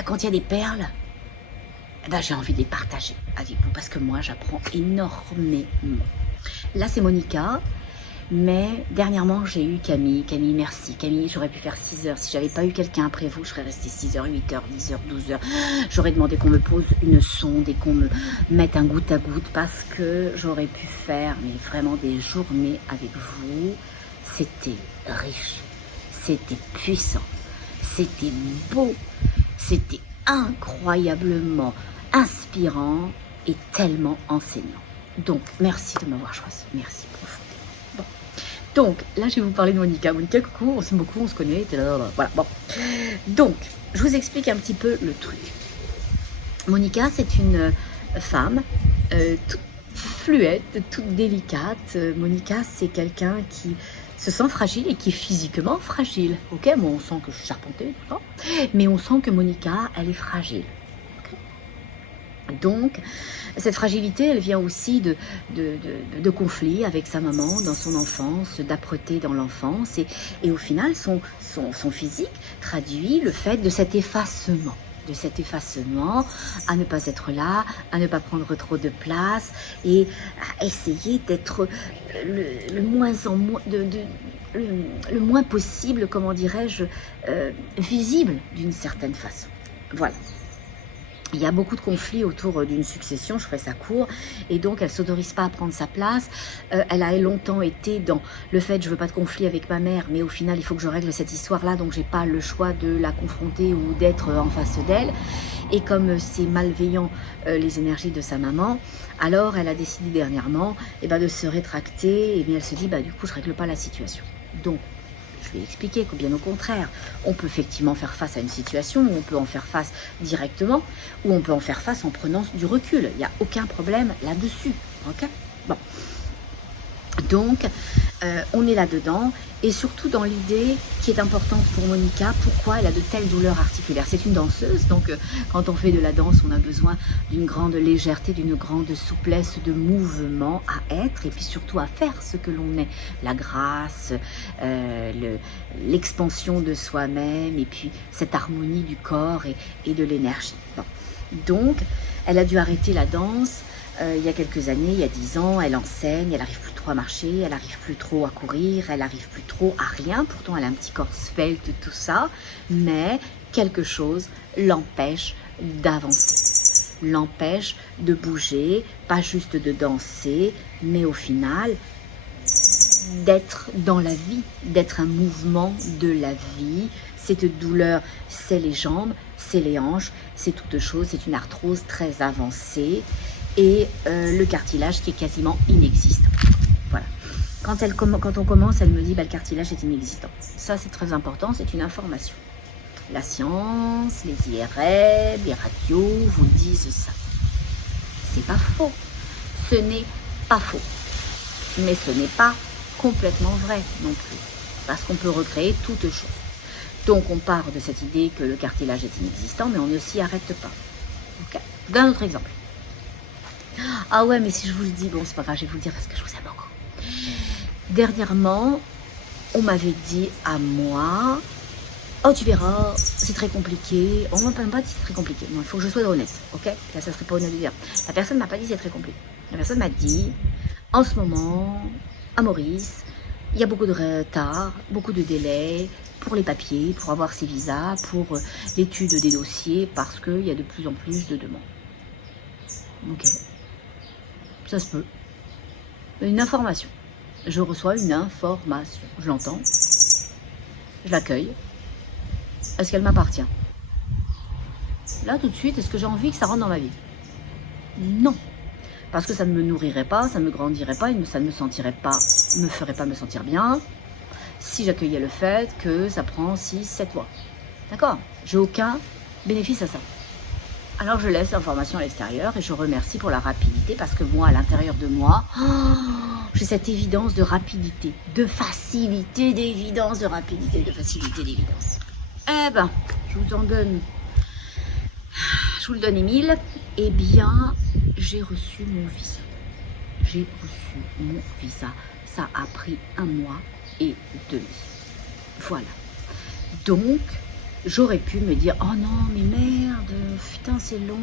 quand il y a des perles, j'ai envie de les partager avec vous parce que moi, j'apprends énormément. Là, c'est Monica Mais dernièrement, j'ai eu Camille. Camille, merci. Camille, j'aurais pu faire 6 heures. Si j'avais pas eu quelqu'un après vous, je serais restée 6 heures, 8 heures, 10 heures, 12 heures. J'aurais demandé qu'on me pose une sonde et qu'on me mette un goutte à goutte parce que j'aurais pu faire mais vraiment des journées avec vous. C'était riche, c'était puissant, c'était beau, c'était incroyablement inspirant et tellement enseignant. Donc, merci de m'avoir choisi. Merci profondément. Bon. Donc, là, je vais vous parler de Monica. Monica, coucou, on s'aime beaucoup, on se connaît. Voilà, bon. Donc, je vous explique un petit peu le truc. Monica, c'est une femme toute fluette, toute délicate. Monica, c'est quelqu'un qui se sent fragile et qui est physiquement fragile. Ok, bon, on sent que je suis charpentée, tout ça. Mais on sent que Monica, elle est fragile. Donc, cette fragilité, elle vient aussi de conflits avec sa maman dans son enfance, d'âpreté dans l'enfance. Et au final, son physique traduit le fait de cet effacement. À ne pas être là, à ne pas prendre trop de place et à essayer d'être le moins possible, comment dirais-je, visible d'une certaine façon. Voilà. Il y a beaucoup de conflits autour d'une succession, je ferai ça court, et donc elle ne s'autorise pas à prendre sa place. Elle a longtemps été dans le fait, je veux pas de conflit avec ma mère, mais au final il faut que je règle cette histoire-là, donc j'ai pas le choix de la confronter ou d'être en face d'elle. Et comme c'est malveillant les énergies de sa maman, alors elle a décidé dernièrement de se rétracter, et bien elle se dit du coup je règle pas la situation. Donc, je vais expliquer que bien au contraire, on peut effectivement faire face à une situation où on peut en faire face directement ou on peut en faire face en prenant du recul. Il n'y a aucun problème là-dessus. Ok ? Bon. Donc, on est là-dedans et surtout dans l'idée qui est importante pour Monica, pourquoi elle a de telles douleurs articulaires. C'est une danseuse, donc quand on fait de la danse, on a besoin d'une grande légèreté, d'une grande souplesse de mouvement à être et puis surtout à faire ce que l'on est. La grâce, l'expansion de soi-même et puis cette harmonie du corps et de l'énergie. Bon. Donc, elle a dû arrêter la danse. Il y a quelques années, il y a 10 ans, elle enseigne, elle n'arrive plus trop à marcher, elle n'arrive plus trop à courir, elle n'arrive plus trop à rien. Pourtant, elle a un petit corps svelte, tout ça, mais quelque chose l'empêche d'avancer, l'empêche de bouger, pas juste de danser, mais au final, d'être dans la vie, d'être un mouvement de la vie. Cette douleur, c'est les jambes, c'est les hanches, c'est toute chose, c'est une arthrose très avancée. Et le cartilage qui est quasiment inexistant. Voilà. Quand on commence, elle me dit le cartilage est inexistant. Ça, c'est très important, c'est une information. La science, les IRM, les radios vous disent ça. C'est pas faux. Ce n'est pas faux. Mais ce n'est pas complètement vrai non plus. Parce qu'on peut recréer toute chose. Donc, on part de cette idée que le cartilage est inexistant, mais on ne s'y arrête pas. Okay. D'un autre exemple. Ah ouais, mais si je vous le dis, bon, c'est pas grave, je vais vous le dire parce que je vous aime beaucoup. Dernièrement, on m'avait dit à moi, oh, tu verras, c'est très compliqué. On m'a pas dit c'est très compliqué. Non, il faut que je sois honnête, ok? Là, ça serait pas honnête de dire. La personne m'a pas dit c'est très compliqué. La personne m'a dit, en ce moment, à Maurice, il y a beaucoup de retard, beaucoup de délais pour les papiers, pour avoir ses visas, pour l'étude des dossiers, parce qu'il y a de plus en plus de demandes. Ok. Ça se peut. Une information. Je reçois une information. Je l'entends. Je l'accueille. Est-ce qu'elle m'appartient? Là, tout de suite, est-ce que j'ai envie que ça rentre dans ma vie? Non. Parce que ça ne me nourrirait pas, ça ne me grandirait pas, ça ne me ferait pas me sentir bien si j'accueillais le fait que ça prend 6, 7 mois. D'accord? J'ai aucun bénéfice à ça. Alors je laisse l'information à l'extérieur et je remercie pour la rapidité parce que moi, à l'intérieur de moi, j'ai cette évidence de rapidité, de facilité, d'évidence, de rapidité, de facilité, d'évidence. Eh ben, je vous le donne Émile. Eh bien, j'ai reçu mon visa. J'ai reçu mon visa. Ça a pris 1 mois et demi. Voilà. Donc, j'aurais pu me dire, oh non, mais merde, putain c'est long,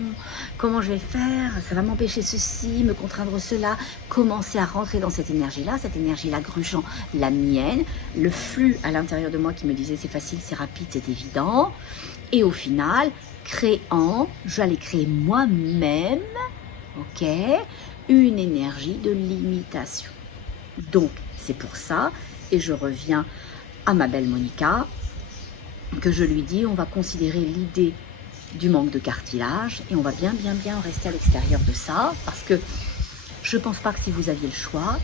comment je vais faire, ça va m'empêcher ceci, me contraindre cela, commencer à rentrer dans cette énergie-là grugeant la mienne, le flux à l'intérieur de moi qui me disait c'est facile, c'est rapide, c'est évident, et au final, j'allais créer moi-même, ok, une énergie de limitation. Donc, c'est pour ça, et je reviens à ma belle Monica, que je lui dis, on va considérer l'idée du manque de cartilage, et on va bien rester à l'extérieur de ça, parce que je ne pense pas que si vous aviez le choix,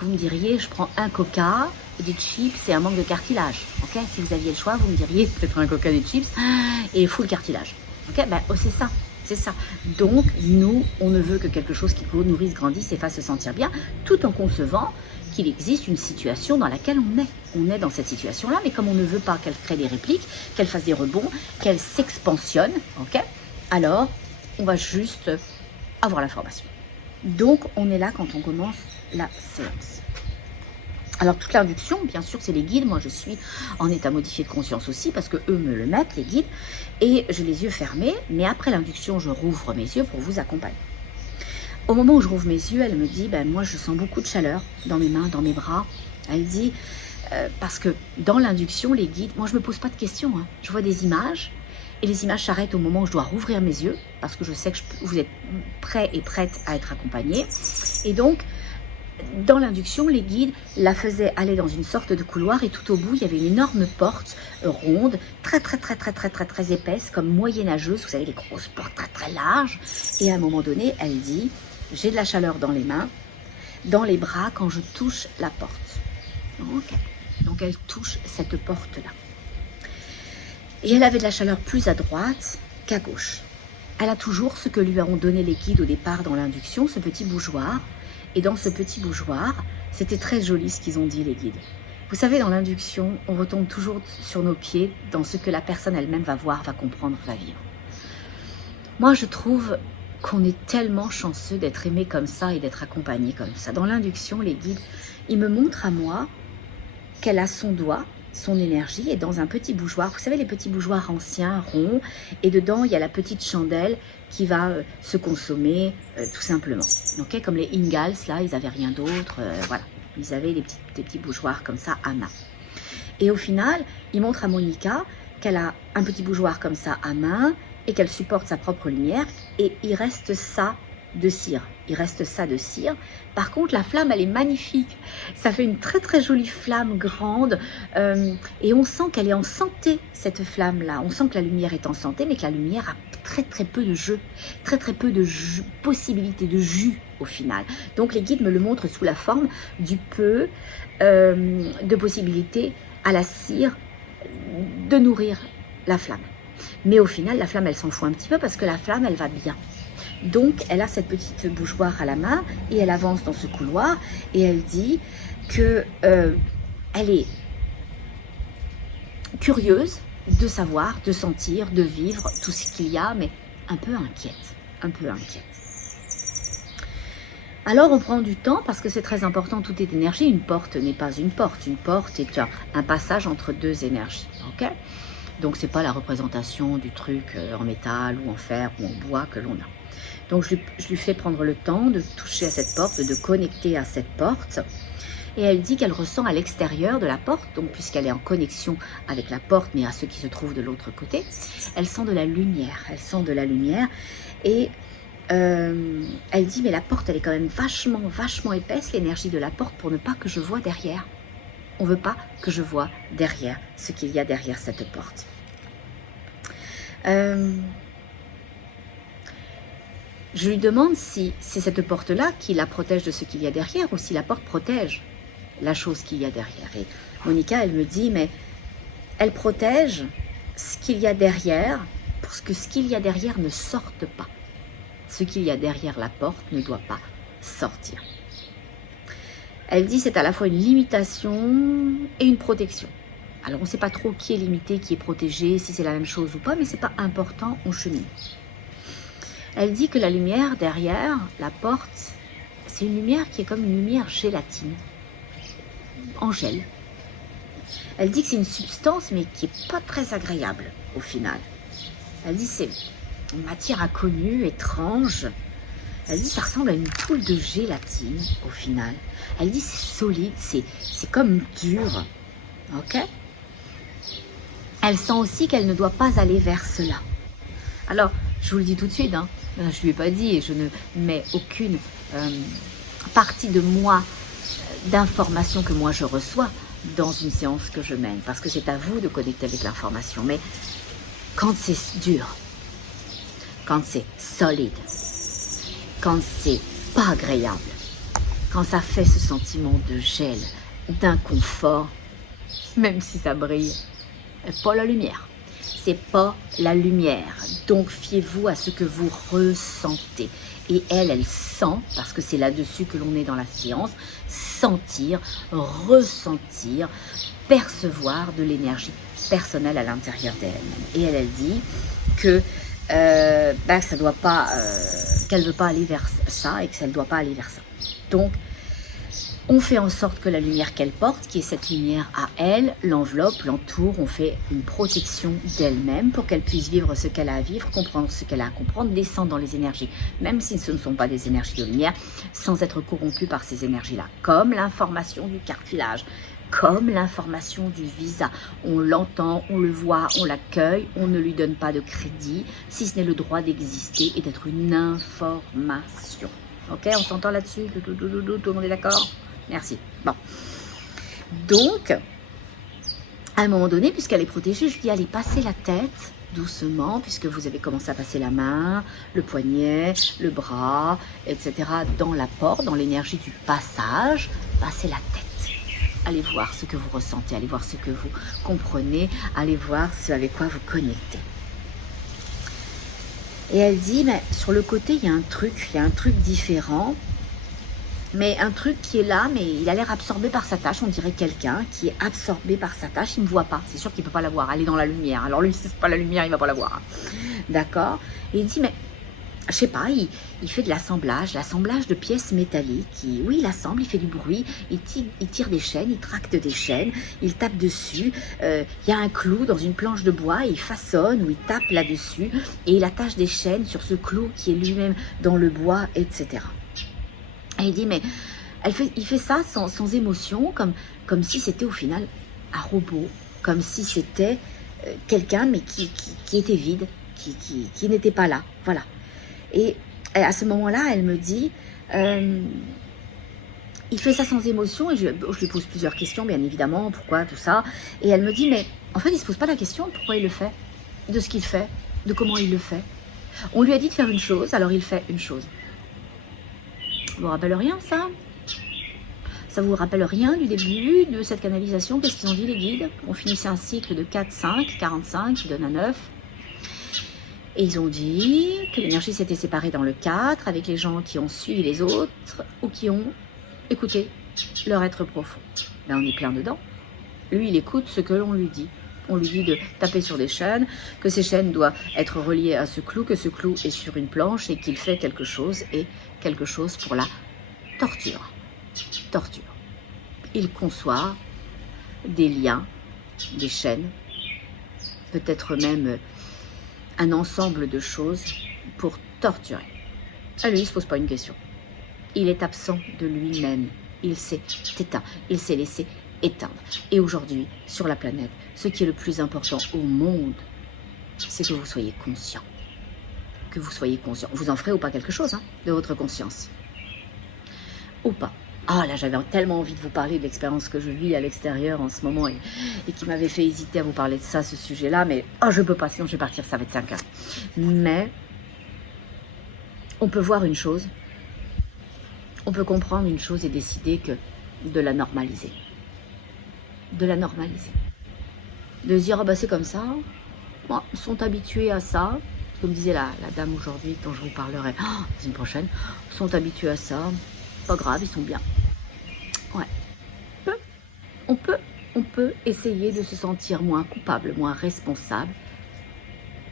vous me diriez, je prends un coca, des chips, c'est un manque de cartilage, ok. Si vous aviez le choix, vous me diriez, peut-être un coca, des chips, et full cartilage, ok, ben, oh, c'est ça. C'est ça. Donc, nous, on ne veut que quelque chose qui nous nourrisse, grandisse et fasse se sentir bien, tout en concevant qu'il existe une situation dans laquelle on est. On est dans cette situation-là, mais comme on ne veut pas qu'elle crée des répliques, qu'elle fasse des rebonds, qu'elle s'expansionne, ok, alors, on va juste avoir l'information. Donc, on est là quand on commence la séance. Alors, toute l'induction, bien sûr, c'est les guides. Moi, je suis en état modifié de conscience aussi parce que eux me le mettent, les guides. Et j'ai les yeux fermés, mais après l'induction, je rouvre mes yeux pour vous accompagner. Au moment où je rouvre mes yeux, elle me dit, ben, moi, je sens beaucoup de chaleur dans mes mains, dans mes bras. Elle dit, parce que dans l'induction, les guides, moi, je ne me pose pas de questions. Hein. Je vois des images et les images s'arrêtent au moment où je dois rouvrir mes yeux parce que je sais que vous êtes prêts et prêtes à être accompagnés. Et donc, dans l'induction, les guides la faisaient aller dans une sorte de couloir et tout au bout, il y avait une énorme porte ronde, très épaisse, comme moyenâgeuse, vous savez, les grosses portes très larges. Et à un moment donné, elle dit, j'ai de la chaleur dans les mains, dans les bras quand je touche la porte. Okay. Donc elle touche cette porte-là. Et elle avait de la chaleur plus à droite qu'à gauche. Elle a toujours ce que lui ont donné les guides au départ dans l'induction, ce petit bougeoir. Et dans ce petit bougeoir, c'était très joli ce qu'ils ont dit, les guides. Vous savez, dans l'induction, on retombe toujours sur nos pieds dans ce que la personne elle-même va voir, va comprendre, va vivre. Moi, je trouve qu'on est tellement chanceux d'être aimé comme ça et d'être accompagné comme ça. Dans l'induction, les guides, ils me montrent à moi qu'elle a son doigt, son énergie est dans un petit bougeoir. Vous savez, les petits bougeoirs anciens, ronds, et dedans, il y a la petite chandelle qui va se consommer tout simplement. Okay, comme les Ingalls, là, ils n'avaient rien d'autre. Voilà, ils avaient des petits bougeoirs comme ça à main. Et au final, il montre à Monica qu'elle a un petit bougeoir comme ça à main et qu'elle supporte sa propre lumière. Et il reste ça de cire. Il reste ça de cire. Par contre, la flamme, elle est magnifique. Ça fait une très jolie flamme grande. Et on sent qu'elle est en santé, cette flamme-là. On sent que la lumière est en santé, mais que la lumière a très peu de jeu. Très peu de jus, possibilités de jus au final. Donc, les guides me le montrent sous la forme du peu de possibilités à la cire de nourrir la flamme. Mais au final, la flamme, elle s'en fout un petit peu parce que la flamme, elle va bien. Donc, elle a cette petite bougeoir à la main et elle avance dans ce couloir et elle dit que elle est curieuse de savoir, de sentir, de vivre tout ce qu'il y a, mais un peu inquiète. Alors, on prend du temps parce que c'est très important, tout est énergie. Une porte n'est pas une porte. Une porte est un passage entre deux énergies. Ok ? Donc, ce n'est pas la représentation du truc en métal ou en fer ou en bois que l'on a. Donc, je lui fais prendre le temps de toucher à cette porte, de connecter à cette porte. Et elle dit qu'elle ressent à l'extérieur de la porte, donc puisqu'elle est en connexion avec la porte, mais à ceux qui se trouvent de l'autre côté, elle sent de la lumière. Et elle dit, mais la porte, elle est quand même vachement épaisse, l'énergie de la porte, pour ne pas que je voie derrière. On ne veut pas que je voie derrière ce qu'il y a derrière cette porte. Je lui demande si c'est cette porte-là qui la protège de ce qu'il y a derrière ou si la porte protège la chose qu'il y a derrière. Et Monica, elle me dit, mais elle protège ce qu'il y a derrière pour que ce qu'il y a derrière ne sorte pas. Ce qu'il y a derrière la porte ne doit pas sortir. Elle dit c'est à la fois une limitation et une protection. Alors on ne sait pas trop qui est limité, qui est protégé, si c'est la même chose ou pas, mais ce n'est pas important, on chemine. Elle dit que la lumière derrière la porte, c'est une lumière qui est comme une lumière gélatine, en gel. Elle dit que c'est une substance mais qui n'est pas très agréable au final. Elle dit une matière inconnue, étrange. Elle dit ça ressemble à une boule de gélatine au final. Elle dit c'est solide, c'est comme dur. Ok? Elle sent aussi qu'elle ne doit pas aller vers cela. Alors, je vous le dis tout de suite, hein, je ne lui ai pas dit et je ne mets aucune partie de moi, d'informations que moi je reçois dans une séance que je mène. Parce que c'est à vous de connecter avec l'information. Mais quand c'est dur, quand c'est solide, quand c'est pas agréable, quand ça fait ce sentiment de gel, d'inconfort, même si ça brille, c'est pas la lumière. C'est pas la lumière. Donc fiez-vous à ce que vous ressentez. Et elle sent, parce que c'est là-dessus que l'on est dans la séance, sentir, ressentir, percevoir de l'énergie personnelle à l'intérieur d'elle-même. Et elle dit que ça doit pas, qu'elle ne veut pas aller vers ça et que ça ne doit pas aller vers ça. Donc, on fait en sorte que la lumière qu'elle porte, qui est cette lumière à elle, l'enveloppe, l'entoure, on fait une protection d'elle-même pour qu'elle puisse vivre ce qu'elle a à vivre, comprendre ce qu'elle a à comprendre, descendre dans les énergies, même si ce ne sont pas des énergies de lumière, sans être corrompue par ces énergies-là, comme l'information du cartilage, comme l'information du visa. On l'entend, on le voit, on l'accueille, on ne lui donne pas de crédit, si ce n'est le droit d'exister et d'être une information. Ok, on s'entend là-dessus? Tout le monde est d'accord? Merci. Bon. Donc, à un moment donné, puisqu'elle est protégée, je lui dis, allez, passez la tête doucement, puisque vous avez commencé à passer la main, le poignet, le bras, etc. dans la porte, dans l'énergie du passage. Passez la tête. Allez voir ce que vous ressentez, allez voir ce que vous comprenez, allez voir ce avec quoi vous connectez. Et elle dit, mais sur le côté, il y a un truc différent. Mais un truc qui est là, mais il a l'air absorbé par sa tâche. On dirait quelqu'un qui est absorbé par sa tâche. Il ne me voit pas. C'est sûr qu'il ne peut pas la voir. Elle est dans la lumière. Alors lui, si ce n'est pas la lumière, il ne va pas la voir. D'accord? Et il dit, mais je sais pas, il fait de l'assemblage de pièces métalliques. Oui, il assemble, il fait du bruit. Il tire des chaînes, il tracte des chaînes. Il tape dessus. Il y a un clou dans une planche de bois. Et il façonne ou il tape là-dessus. Et il attache des chaînes sur ce clou qui est lui-même dans le bois, etc. Et il dit, mais il fait ça sans émotion, comme si c'était au final un robot, comme si c'était quelqu'un, mais qui était vide, qui n'était pas là. Voilà. Et à ce moment-là, elle me dit, il fait ça sans émotion, et je lui pose plusieurs questions, bien évidemment, pourquoi, tout ça. Et elle me dit, mais en fait, il ne se pose pas la question de pourquoi il le fait, de ce qu'il fait, de comment il le fait. On lui a dit de faire une chose, alors il fait une chose. Ça vous rappelle rien, ça? Ça vous rappelle rien du début de cette canalisation? Qu'est-ce qu'ils ont dit, les guides? On finissait un cycle de 4, 5, 45, qui donne un 9. Et ils ont dit que l'énergie s'était séparée dans le 4 avec les gens qui ont suivi les autres ou qui ont écouté leur être profond. Là, on est plein dedans. Lui, il écoute ce que l'on lui dit. On lui dit de taper sur des chaînes, que ces chaînes doivent être reliées à ce clou, que ce clou est sur une planche et qu'il fait quelque chose, et quelque chose pour la torture. Torture. Il conçoit des liens, des chaînes, peut-être même un ensemble de choses pour torturer. À lui, il ne se pose pas une question. Il est absent de lui-même. Il s'est éteint. Il s'est laissé éteindre. Et aujourd'hui, sur la planète, ce qui est le plus important au monde, c'est que vous soyez conscient. Que vous soyez conscient. Vous en ferez ou pas quelque chose de votre conscience. Ou pas. Ah là, j'avais tellement envie de vous parler de l'expérience que je vis à l'extérieur en ce moment et qui m'avait fait hésiter à vous parler de ça, ce sujet-là. Mais je ne peux pas, sinon je vais partir, ça va être 5 heures. Mais on peut voir une chose. On peut comprendre une chose et décider de la normaliser. De la normaliser. De se dire, c'est comme ça. Bon, ils sont habitués à ça. Comme disait la dame aujourd'hui, dont je vous parlerai la semaine prochaine. Ils sont habitués à ça. Pas grave, ils sont bien. Ouais. On peut essayer de se sentir moins coupable, moins responsable,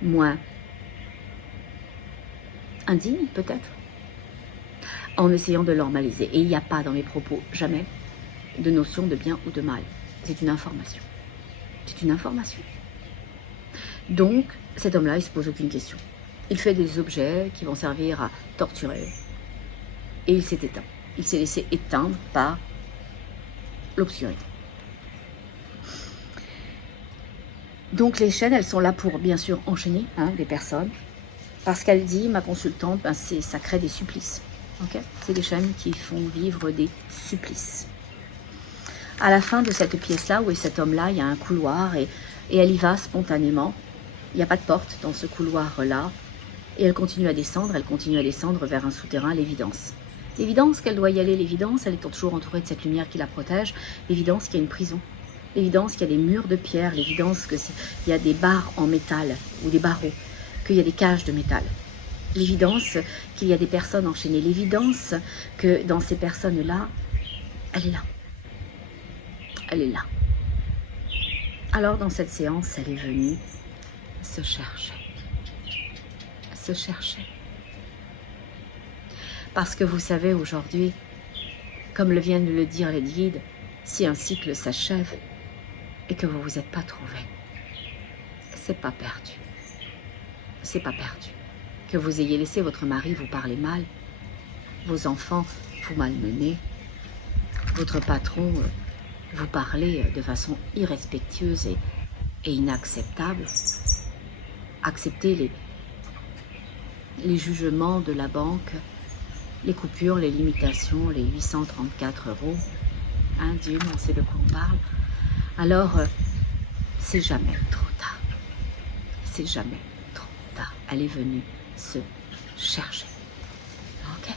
moins indigne peut-être, en essayant de normaliser. Et il n'y a pas dans mes propos jamais de notion de bien ou de mal. C'est une information. C'est une information. Donc, cet homme-là, il ne se pose aucune question. Il fait des objets qui vont servir à torturer. Et il s'est éteint. Il s'est laissé éteindre par l'obscurité. Donc les chaînes, elles sont là pour bien sûr enchaîner les personnes. Parce qu'elle dit, ma consultante, ça crée des supplices. Okay, c'est des chaînes qui font vivre des supplices. À la fin de cette pièce-là, où est cet homme-là, il y a un couloir et elle y va spontanément. Il n'y a pas de porte dans ce couloir-là. Et elle continue à descendre vers un souterrain, l'évidence. L'évidence qu'elle doit y aller, l'évidence, elle est toujours entourée de cette lumière qui la protège. L'évidence qu'il y a une prison. L'évidence qu'il y a des murs de pierre. L'évidence qu'il y a des barres en métal ou des barreaux. Qu'il y a des cages de métal. L'évidence qu'il y a des personnes enchaînées. L'évidence que dans ces personnes-là, elle est là. Elle est là. Alors dans cette séance, elle est venue se chercher. Se chercher. Parce que vous savez aujourd'hui, comme le viennent de le dire les guides, si un cycle s'achève et que vous ne vous êtes pas trouvé, c'est pas perdu. C'est pas perdu. Que vous ayez laissé votre mari vous parler mal, vos enfants vous malmener, votre patron vous parler de façon irrespectueuse et inacceptable, accepter les jugements de la banque, les coupures, les limitations, les 834 €, d'une, on sait de quoi on parle, alors c'est jamais trop tard. C'est jamais trop tard. Elle est venue se chercher. Ok.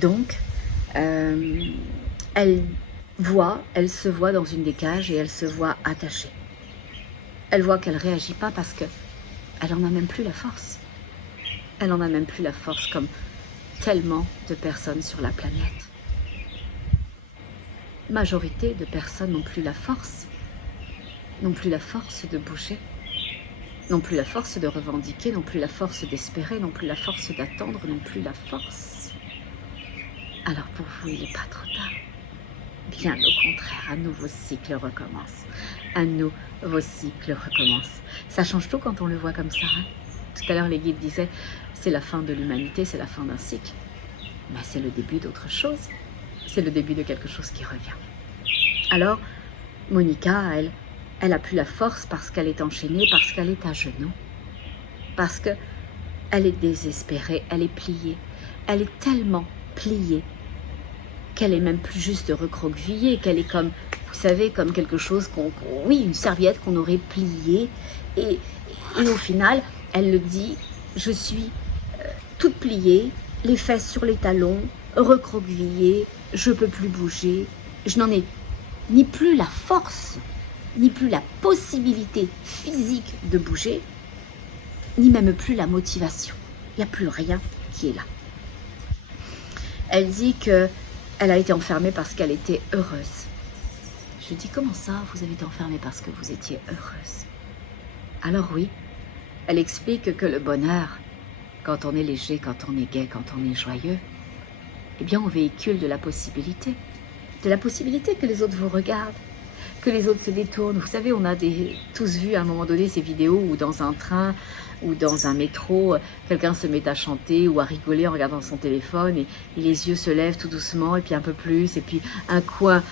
Donc, elle se voit dans une des cages et elle se voit attachée. Elle voit qu'elle ne réagit pas parce que elle n'en a même plus la force. Elle n'en a même plus la force comme tellement de personnes sur la planète. Majorité de personnes n'ont plus la force. N'ont plus la force de bouger. N'ont plus la force de revendiquer, n'ont plus la force d'espérer, n'ont plus la force d'attendre, n'ont plus la force. Alors pour vous, il n'est pas trop tard. Bien au contraire, un nouveau cycle recommence. Un nouveau cycle recommence. Ça change tout quand on le voit comme ça. Tout à l'heure, les guides disaient, c'est la fin de l'humanité, c'est la fin d'un cycle. Mais c'est le début d'autre chose. C'est le début de quelque chose qui revient. Alors, Monica, elle n'a plus la force parce qu'elle est enchaînée, parce qu'elle est à genoux. Parce qu'elle est désespérée, elle est pliée. Elle est tellement pliée qu'elle est même plus juste recroquevillée, qu'elle est comme, vous savez, comme quelque chose oui, une serviette qu'on aurait pliée. Et au final, elle le dit, je suis toute pliée, les fesses sur les talons, recroquevillée, je ne peux plus bouger, je n'en ai ni plus la force, ni plus la possibilité physique de bouger, ni même plus la motivation. Il n'y a plus rien qui est là. Elle dit qu'elle a été enfermée parce qu'elle était heureuse. Je dis, comment ça, vous avez été enfermée parce que vous étiez heureuse? Alors oui, elle explique que le bonheur, quand on est léger, quand on est gai, quand on est joyeux, eh bien on véhicule de la possibilité que les autres vous regardent, que les autres se détournent. Vous savez, on a tous vu à un moment donné ces vidéos où dans un train ou dans un métro, quelqu'un se met à chanter ou à rigoler en regardant son téléphone et les yeux se lèvent tout doucement et puis un peu plus et puis un coin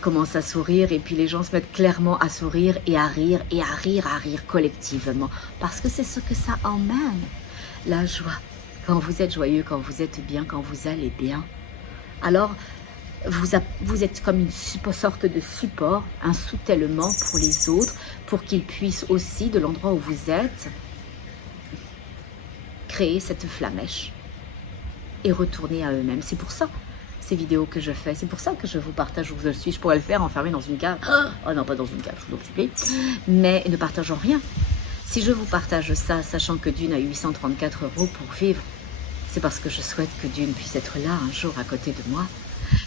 commence à sourire et puis les gens se mettent clairement à sourire et à rire collectivement parce que c'est ce que ça emmène, la joie. Quand vous êtes joyeux, quand vous êtes bien, quand vous allez bien, alors vous êtes comme une sorte de support, un soutèlement pour les autres, pour qu'ils puissent aussi, de l'endroit où vous êtes, créer cette flamèche et retourner à eux-mêmes. C'est pour ça, ces vidéos que je fais, c'est pour ça que je vous partage où je suis. Je pourrais le faire enfermé dans une cave. Oh non, pas dans une cave, je vous en supplie. Mais ne partageons rien. Si je vous partage ça, sachant que Dune a 834 € pour vivre, c'est parce que je souhaite que Dune puisse être là un jour à côté de moi,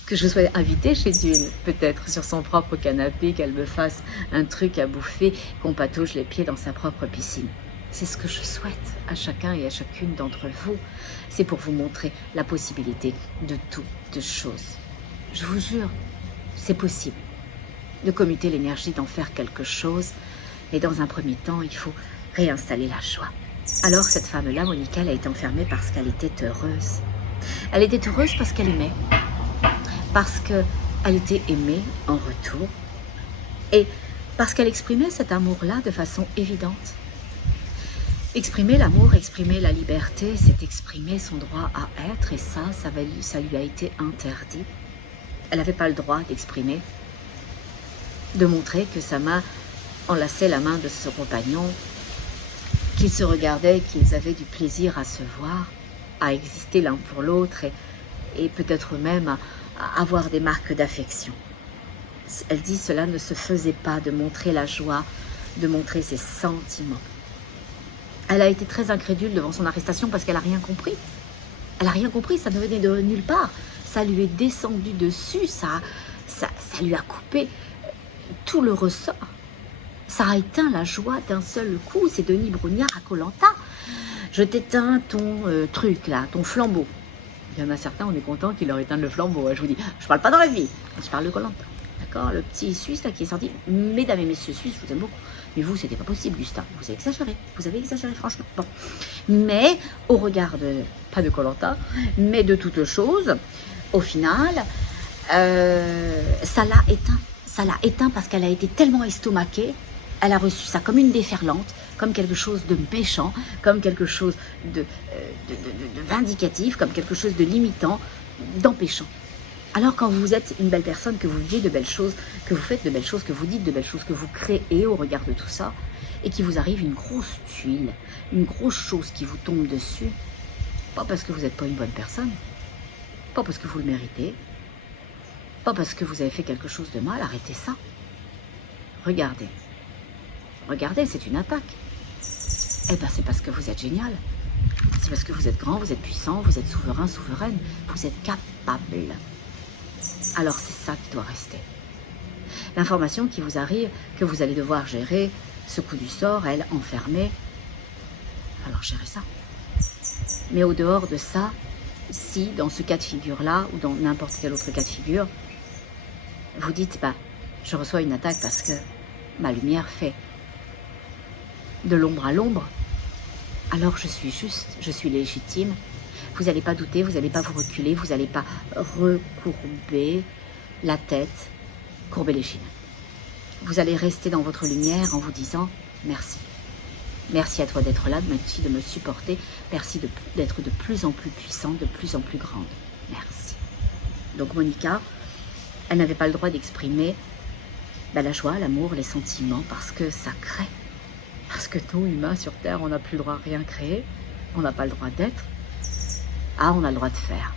que je sois invitée chez Dune, peut-être sur son propre canapé, qu'elle me fasse un truc à bouffer, qu'on patauge les pieds dans sa propre piscine. C'est ce que je souhaite à chacun et à chacune d'entre vous. C'est pour vous montrer la possibilité de toutes choses. Je vous jure, c'est possible de commuter l'énergie, d'en faire quelque chose. Et dans un premier temps, il faut réinstaller la joie. Alors cette femme-là, Monica, elle a été enfermée parce qu'elle était heureuse. Elle était heureuse parce qu'elle aimait, parce qu'elle était aimée en retour et parce qu'elle exprimait cet amour-là de façon évidente. Exprimer l'amour, exprimer la liberté, c'est exprimer son droit à être et ça lui a été interdit. Elle n'avait pas le droit d'exprimer, de montrer que sa main enlaçait la main de son compagnon, qu'ils se regardaient, qu'ils avaient du plaisir à se voir, à exister l'un pour l'autre et peut-être même à avoir des marques d'affection. Elle dit cela ne se faisait pas de montrer la joie, de montrer ses sentiments. Elle a été très incrédule devant son arrestation parce qu'elle n'a rien compris. Elle n'a rien compris, ça ne venait de nulle part. Ça lui est descendu dessus, ça lui a coupé tout le ressort. Ça a éteint la joie d'un seul coup. C'est Denis Brognard à Koh Lanta. Je t'éteins ton truc là, ton flambeau. Il y en a certains, on est content qu'il leur éteigne le flambeau. Je vous dis, je ne parle pas dans la vie, je parle de Koh Lanta. D'accord, le petit Suisse là qui est sorti. Mesdames et messieurs Suisses, je vous aime beaucoup. Mais vous, c'était pas possible, Gustave. Vous avez exagéré, franchement. Bon. Mais, au regard de, pas de Koh Lanta, mais de toute chose, au final, ça l'a éteint. Ça l'a éteint parce qu'elle a été tellement estomaquée. Elle a reçu ça comme une déferlante, comme quelque chose de méchant, comme quelque chose de vindicatif, comme quelque chose de limitant, d'empêchant. Alors quand vous êtes une belle personne, que vous vivez de belles choses, que vous faites de belles choses, que vous dites de belles choses, que vous créez au regard de tout ça, et qu'il vous arrive une grosse tuile, une grosse chose qui vous tombe dessus, pas parce que vous n'êtes pas une bonne personne, pas parce que vous le méritez, pas parce que vous avez fait quelque chose de mal, arrêtez ça. Regardez. Regardez, c'est une attaque. Eh bien, c'est parce que vous êtes génial. C'est parce que vous êtes grand, vous êtes puissant, vous êtes souverain, souveraine. Vous êtes capable. Alors, c'est ça qui doit rester. L'information qui vous arrive, que vous allez devoir gérer, ce coup du sort, elle, enfermée. Alors, gérez ça. Mais au dehors de ça, si, dans ce cas de figure-là, ou dans n'importe quel autre cas de figure, vous dites, bah, je reçois une attaque parce que ma lumière fait de l'ombre à l'ombre, alors je suis juste, je suis légitime. Vous n'allez pas douter, vous n'allez pas vous reculer, vous n'allez pas recourber la tête, courber les chines. Vous allez rester dans votre lumière en vous disant merci. Merci à toi d'être là, merci de me supporter, merci d'être de plus en plus puissante, de plus en plus grande. Merci. Donc Monica, elle n'avait pas le droit d'exprimer la joie, l'amour, les sentiments, parce que ça crée. Parce que nous, humains sur Terre, on n'a plus le droit à rien créer, on n'a pas le droit d'être. Ah, on a le droit de faire.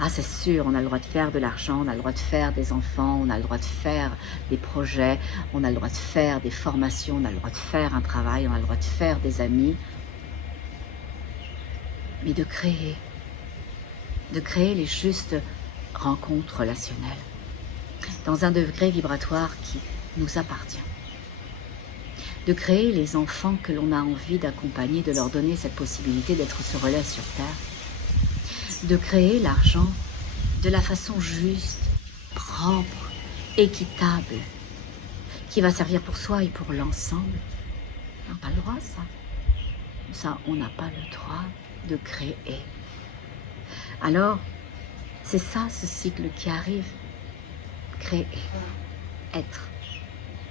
Ah, c'est sûr, on a le droit de faire de l'argent, on a le droit de faire des enfants, on a le droit de faire des projets, on a le droit de faire des formations, on a le droit de faire un travail, on a le droit de faire des amis. Mais de créer les justes rencontres relationnelles dans un degré vibratoire qui nous appartient. De créer les enfants que l'on a envie d'accompagner, de leur donner cette possibilité d'être ce relais sur Terre. De créer l'argent de la façon juste, propre, équitable, qui va servir pour soi et pour l'ensemble. On n'a pas le droit, ça. Ça, on n'a pas le droit de créer. Alors, c'est ça, ce cycle qui arrive. Créer, être,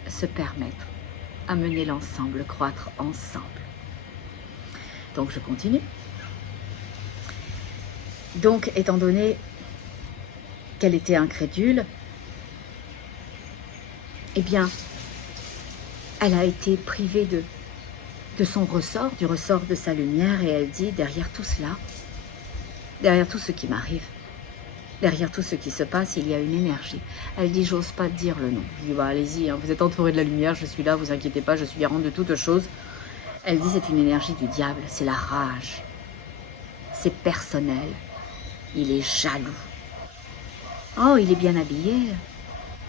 se permettre, amener l'ensemble, croître ensemble. Donc, je continue. Donc, étant donné qu'elle était incrédule, eh bien, elle a été privée de son ressort, du ressort de sa lumière, et elle dit, derrière tout cela, derrière tout ce qui m'arrive, derrière tout ce qui se passe, il y a une énergie. Elle dit, j'ose pas dire le nom. Je dis, bah, allez-y, hein, vous êtes entouré de la lumière, je suis là, vous inquiétez pas, je suis garante de toutes choses. Elle dit, c'est une énergie du diable, c'est la rage. C'est personnel. Il est jaloux. Oh, il est bien habillé.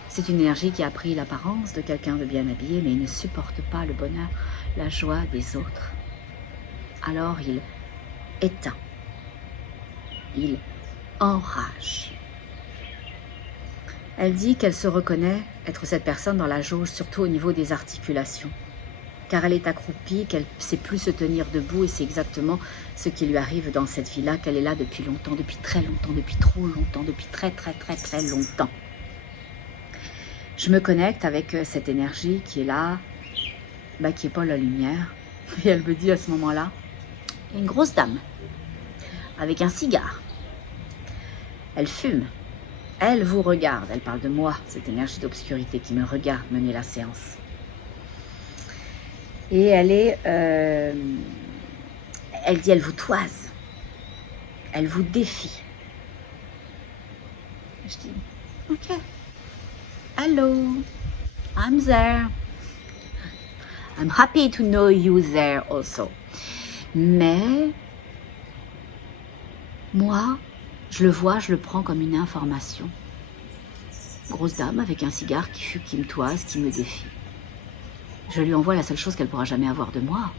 C'est une énergie qui a pris l'apparence de quelqu'un de bien habillé, mais il ne supporte pas le bonheur, la joie des autres. Alors il éteint. Il enrage. Elle dit qu'elle se reconnaît être cette personne dans la jauge, surtout au niveau des articulations. car elle est accroupie, qu'elle ne sait plus se tenir debout, et c'est exactement ce qui lui arrive dans cette vie-là, qu'elle est là depuis longtemps, depuis très longtemps, depuis trop longtemps, depuis très longtemps. Je me connecte avec cette énergie qui est là, qui n'est pas la lumière, et elle me dit à ce moment-là, une grosse dame, avec un cigare, elle fume, elle vous regarde, elle parle de moi, cette énergie d'obscurité qui me regarde mener la séance. Et elle est, elle dit, elle vous toise, elle vous défie. Je dis, ok, hello, I'm there, I'm happy to know you there also. Mais moi, je le vois, je le prends comme une information. Grosse dame avec un cigare qui me toise, qui me défie. Je lui envoie la seule chose qu'elle pourra jamais avoir de moi.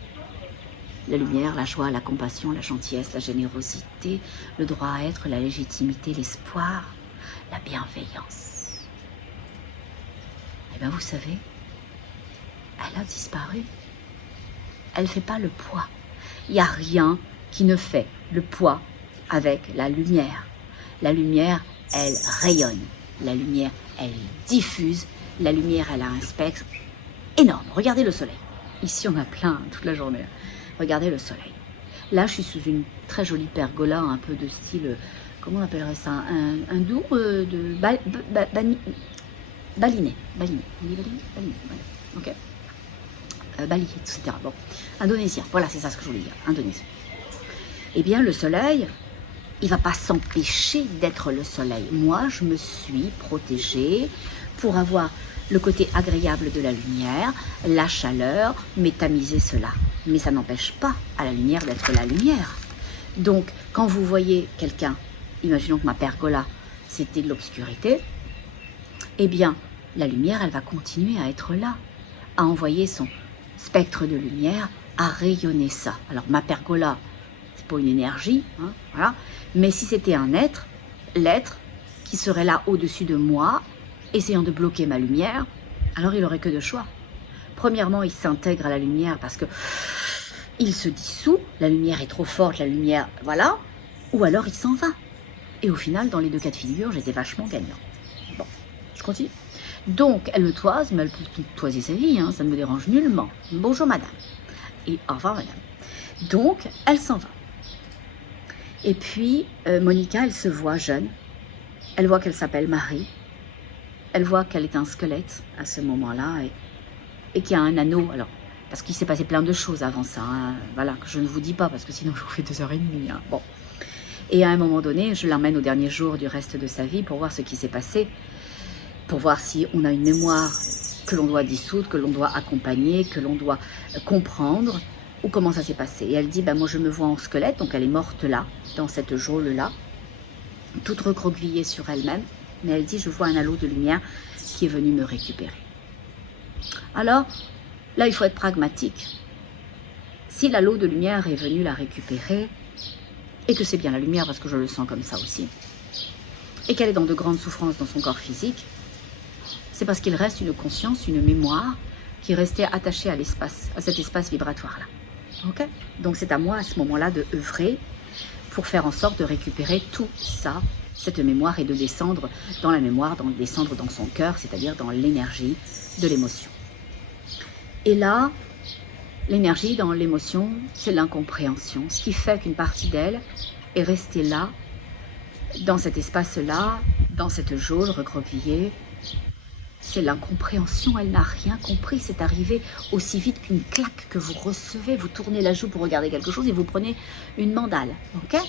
La lumière, la joie, la compassion, la gentillesse, la générosité, le droit à être, la légitimité, l'espoir, la bienveillance. Eh bien, vous savez, elle a disparu. Elle ne fait pas le poids. Il n'y a rien qui ne fait le poids avec la lumière. La lumière, elle rayonne. La lumière, elle diffuse. La lumière, elle a un spectre énorme. Regardez le soleil. Ici, on a plein toute la journée. Regardez le soleil. Là, je suis sous une très jolie pergola, un peu de style, comment on appellerait ça, un doux de baliné. Baliné. On dit baliné, voilà. Ok. Bali, etc. Bon, indonésien. Voilà, c'est ça ce que je voulais dire. Indonésien. Eh bien, le soleil, il ne va pas s'empêcher d'être le soleil. Moi, je me suis protégée pour avoir le côté agréable de la lumière, la chaleur, mais tamiser cela. Mais ça n'empêche pas à la lumière d'être la lumière. Donc, quand vous voyez quelqu'un, imaginons que ma pergola, c'était de l'obscurité, eh bien, la lumière, elle va continuer à être là, à envoyer son spectre de lumière, à rayonner ça. Alors, ma pergola, c'est pas une énergie, hein, voilà. Mais si c'était un être, l'être qui serait là au-dessus de moi, essayant de bloquer ma lumière, alors il n'aurait que deux choix. Premièrement, il s'intègre à la lumière parce que il se dissout, la lumière est trop forte, la lumière, voilà, ou alors il s'en va. Et au final, dans les deux cas de figure, j'étais vachement gagnante. Bon, je continue. Donc, elle me toise, mais elle peut toiser sa vie, hein, ça ne me dérange nullement. Bonjour madame. Et au revoir madame. Donc, elle s'en va. Et puis, Monica, elle se voit jeune. Elle voit qu'elle s'appelle Marie. Elle voit qu'elle est un squelette à ce moment-là et qu'il y a un anneau. Alors, parce qu'il s'est passé plein de choses avant ça. Hein, voilà, que je ne vous dis pas parce que sinon je vous fais 2h30. Hein, bon. Et à un moment donné, je l'emmène au dernier jour du reste de sa vie pour voir ce qui s'est passé. Pour voir si on a une mémoire que l'on doit dissoudre, que l'on doit accompagner, que l'on doit comprendre, ou comment ça s'est passé. Et elle dit, ben moi je me vois en squelette, donc elle est morte là, dans cette geôle-là, toute recroquevillée sur elle-même, mais elle dit, je vois un halo de lumière qui est venu me récupérer. Alors, là il faut être pragmatique. Si l'halo de lumière est venu la récupérer, et que c'est bien la lumière, parce que je le sens comme ça aussi, et qu'elle est dans de grandes souffrances dans son corps physique, c'est parce qu'il reste une conscience, une mémoire qui est restée attachée à l'espace, à cet espace vibratoire-là. Okay. Donc c'est à moi à ce moment-là de œuvrer pour faire en sorte de récupérer tout ça, cette mémoire, et de descendre dans la mémoire, descendre dans son cœur, c'est-à-dire dans l'énergie de l'émotion. Et là, l'énergie dans l'émotion, c'est l'incompréhension, ce qui fait qu'une partie d'elle est restée là, dans cet espace-là, dans cette geôle recroquevillée. C'est l'incompréhension, elle n'a rien compris, c'est arrivé aussi vite qu'une claque que vous recevez, vous tournez la joue pour regarder quelque chose et vous prenez une mandale, ok?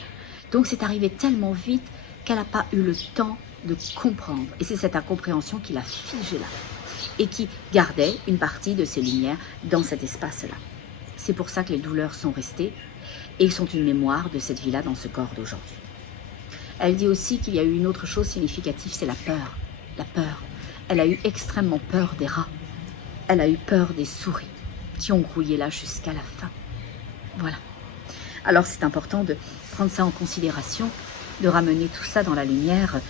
Donc c'est arrivé tellement vite qu'elle n'a pas eu le temps de comprendre. Et c'est cette incompréhension qui l'a figée là, et qui gardait une partie de ses lumières dans cet espace-là. C'est pour ça que les douleurs sont restées et sont une mémoire de cette vie-là dans ce corps d'aujourd'hui. Elle dit aussi qu'il y a eu une autre chose significative, c'est la peur. La peur. Elle a eu extrêmement peur des rats. Elle a eu peur des souris qui ont grouillé là jusqu'à la fin. Voilà. Alors c'est important de prendre ça en considération, de ramener tout ça dans la lumière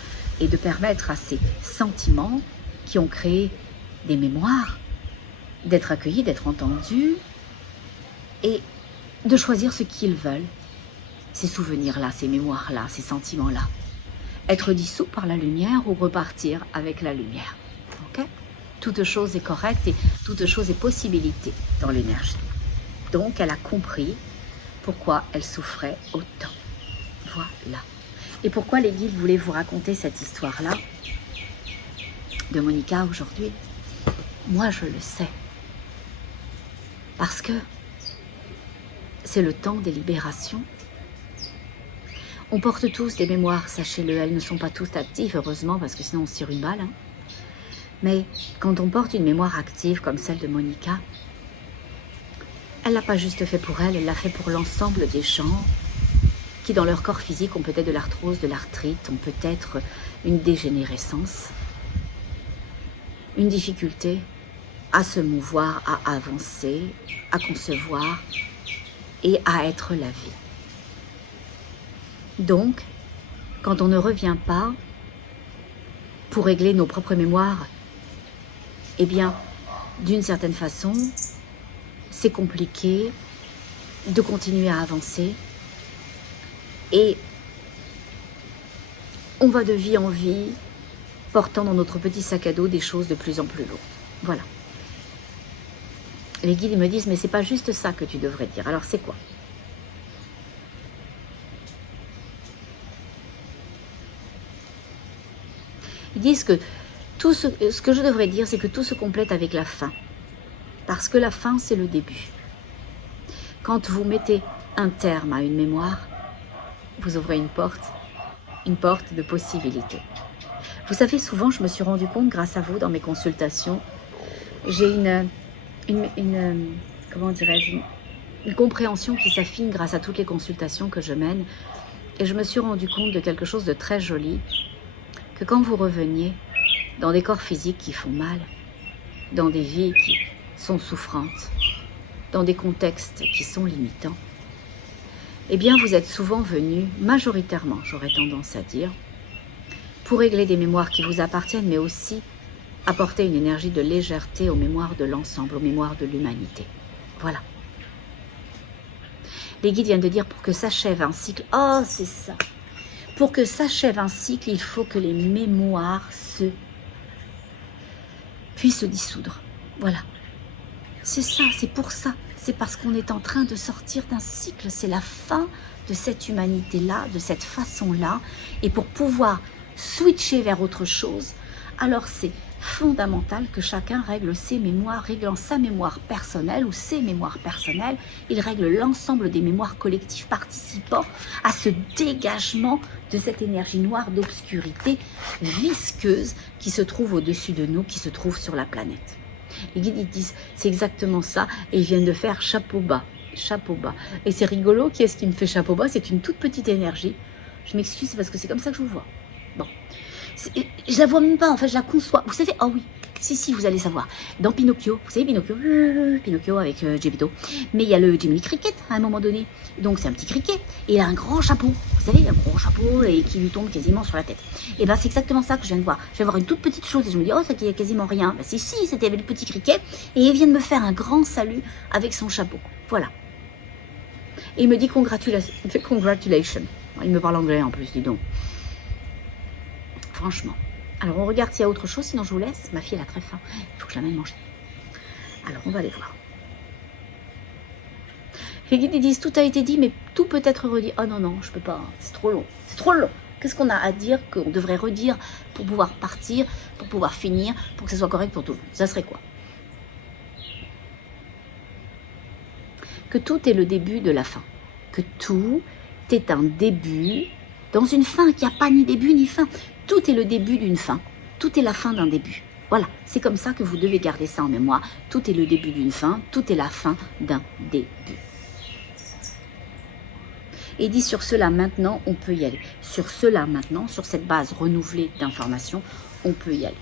et de permettre à ces sentiments qui ont créé des mémoires d'être accueillis, d'être entendus et de choisir ce qu'ils veulent. Ces souvenirs-là, ces mémoires-là, ces sentiments-là. Être dissous par la lumière ou repartir avec la lumière. Ok? Toute chose est correcte et toute chose est possibilité dans l'énergie. Donc, elle a compris pourquoi elle souffrait autant. Voilà. Et pourquoi les guides voulaient vous raconter cette histoire-là de Monica aujourd'hui? Moi, je le sais. Parce que c'est le temps des libérations. On porte tous des mémoires, sachez-le, elles ne sont pas toutes actives, heureusement, parce que sinon on se tire une balle. Hein. Mais quand on porte une mémoire active comme celle de Monica, elle ne l'a pas juste fait pour elle, elle l'a fait pour l'ensemble des gens qui, dans leur corps physique, ont peut-être de l'arthrose, de l'arthrite, ont peut-être une dégénérescence, une difficulté à se mouvoir, à avancer, à concevoir et à être la vie. Donc, quand on ne revient pas pour régler nos propres mémoires, eh bien, d'une certaine façon, c'est compliqué de continuer à avancer et on va de vie en vie portant dans notre petit sac à dos des choses de plus en plus lourdes. Voilà. Les guides me disent, mais c'est pas juste ça que tu devrais dire. Alors c'est quoi? Ils disent que tout ce que je devrais dire, c'est que tout se complète avec la fin. Parce que la fin, c'est le début. Quand vous mettez un terme à une mémoire, vous ouvrez une porte de possibilités. Vous savez, souvent, je me suis rendu compte, grâce à vous, dans mes consultations, j'ai comment dirais-je, une compréhension qui s'affine grâce à toutes les consultations que je mène. Et je me suis rendu compte de quelque chose de très joli, que quand vous reveniez dans des corps physiques qui font mal, dans des vies qui sont souffrantes, dans des contextes qui sont limitants, eh bien vous êtes souvent venus, majoritairement, j'aurais tendance à dire, pour régler des mémoires qui vous appartiennent, mais aussi apporter une énergie de légèreté aux mémoires de l'ensemble, aux mémoires de l'humanité. Voilà. Les guides viennent de dire, pour que s'achève un cycle, oh c'est ça, pour que s'achève un cycle, il faut que les mémoires puissent se dissoudre. Voilà. C'est ça, c'est pour ça. C'est parce qu'on est en train de sortir d'un cycle. C'est la fin de cette humanité-là, de cette façon-là. Et pour pouvoir switcher vers autre chose, alors c'est fondamental que chacun règle ses mémoires, réglant sa mémoire personnelle ou ses mémoires personnelles. Il règle l'ensemble des mémoires collectives participant à ce dégagement de cette énergie noire d'obscurité visqueuse qui se trouve au-dessus de nous, qui se trouve sur la planète. Les guides ils disent c'est exactement ça et ils viennent de faire chapeau bas. Chapeau bas. Et c'est rigolo, qui est-ce qui me fait chapeau bas? C'est une toute petite énergie. Je m'excuse, c'est parce que c'est comme ça que je vous vois. Bon. Je la vois même pas, en fait, je la conçois. Vous savez, oh oui, si, vous allez savoir. Dans Pinocchio, vous savez Pinocchio avec Geppetto. Mais il y a le Jiminy Cricket à un moment donné. Donc c'est un petit criquet. Et il a un grand chapeau. Vous savez, un gros chapeau et qui lui tombe quasiment sur la tête. Et bien c'est exactement ça que je viens de voir. Je viens de voir une toute petite chose et je me dis, oh, ça qui est quasiment rien. Ben, si, c'était le petit criquet. Et il vient de me faire un grand salut avec son chapeau. Voilà. Et il me dit congratulations. Il me parle anglais en plus, dis donc. Franchement. Alors, on regarde s'il y a autre chose, sinon je vous laisse. Ma fille, elle a très faim. Il faut que je l'amène manger. Alors, on va aller voir. Les guides disent, tout a été dit, mais tout peut être redit. Oh non, je peux pas. C'est trop long. C'est trop long. Qu'est-ce qu'on a à dire qu'on devrait redire pour pouvoir partir, pour pouvoir finir, pour que ce soit correct pour tout le monde? Ça serait quoi? Que tout est le début de la fin. Que tout est un début dans une fin qui n'a pas ni début ni fin. Tout est le début d'une fin. Tout est la fin d'un début. Voilà, c'est comme ça que vous devez garder ça en mémoire. Tout est le début d'une fin, tout est la fin d'un début. Et dit sur cela maintenant, on peut y aller. Sur cela maintenant, sur cette base renouvelée d'informations, on peut y aller.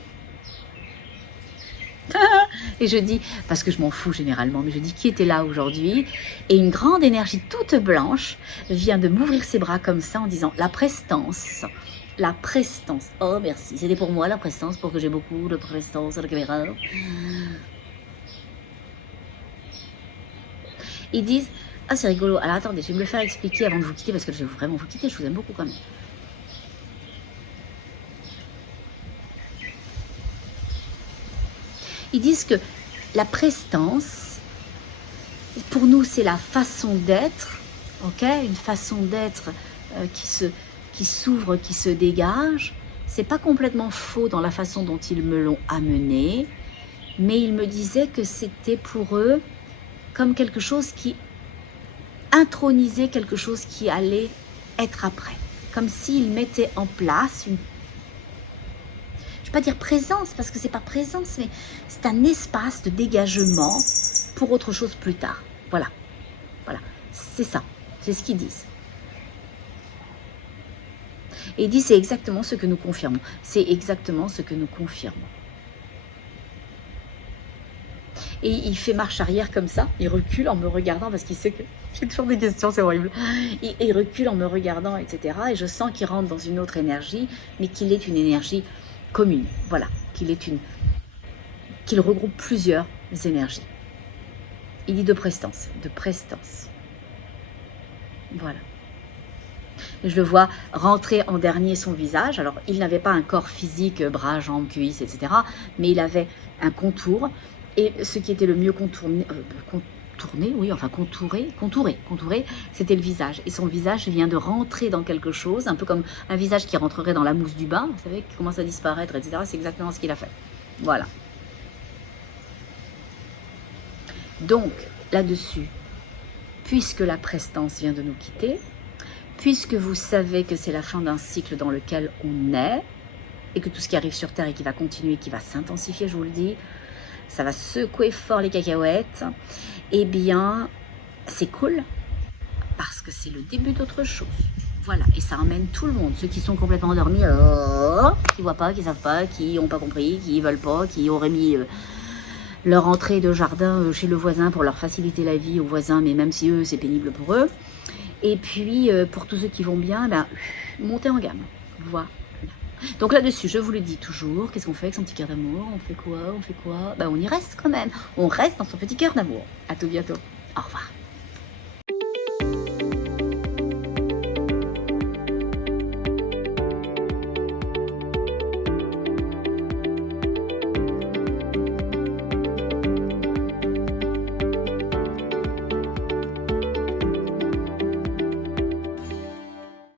Et je dis, parce que je m'en fous généralement, mais je dis qui était là aujourd'hui? Et une grande énergie toute blanche vient de m'ouvrir ses bras comme ça en disant la prestance. La prestance. Oh merci, c'était pour moi la prestance, pour que j'ai beaucoup de prestance à la caméra. Ils disent, ah c'est rigolo, alors attendez, je vais me le faire expliquer avant de vous quitter, parce que je vais vraiment vous quitter, je vous aime beaucoup quand même. Ils disent que la prestance, pour nous, c'est la façon d'être, ok, une façon d'être qui s'ouvre, qui se dégage. C'est pas complètement faux dans la façon dont ils me l'ont amené, mais ils me disaient que c'était pour eux comme quelque chose qui intronisait quelque chose qui allait être après, comme s'ils mettaient en place une, je ne vais pas dire présence, parce que c'est pas présence, mais c'est un espace de dégagement pour autre chose plus tard. Voilà, voilà, c'est ça, c'est ce qu'ils disent. Et ils disent, c'est exactement ce que nous confirmons. C'est exactement ce que nous confirmons. Et il fait marche arrière comme ça, il recule en me regardant, parce qu'il sait que j'ai toujours des questions, c'est horrible. Il recule en me regardant, etc. Et je sens qu'il rentre dans une autre énergie, mais qu'il est une énergie commune. Voilà, qu'il regroupe plusieurs énergies. Il dit de prestance, de prestance. Voilà. Et je le vois rentrer en dernier son visage. Alors, il n'avait pas un corps physique, bras, jambes, cuisses, etc. Mais il avait un contour. Et ce qui était le mieux contourné, contouré, c'était le visage. Et son visage vient de rentrer dans quelque chose, un peu comme un visage qui rentrerait dans la mousse du bain, vous savez, qui commence à disparaître, etc. C'est exactement ce qu'il a fait. Voilà. Donc, là-dessus, puisque la prestance vient de nous quitter, puisque vous savez que c'est la fin d'un cycle dans lequel on est, et que tout ce qui arrive sur Terre et qui va continuer, qui va s'intensifier, je vous le dis, ça va secouer fort les cacahuètes, eh bien, c'est cool, parce que c'est le début d'autre chose. Voilà, et ça emmène tout le monde, ceux qui sont complètement endormis, qui ne voient pas, qui ne savent pas, qui n'ont pas compris, qui ne veulent pas, qui auraient mis leur entrée de jardin chez le voisin pour leur faciliter la vie aux voisins, mais même si eux, c'est pénible pour eux. Et puis, pour tous ceux qui vont bien, ben, montez en gamme. Voilà. Donc là-dessus, je vous le dis toujours, qu'est-ce qu'on fait avec son petit cœur d'amour? On fait quoi? Ben, on y reste quand même. On reste dans son petit cœur d'amour. À tout bientôt. Au revoir.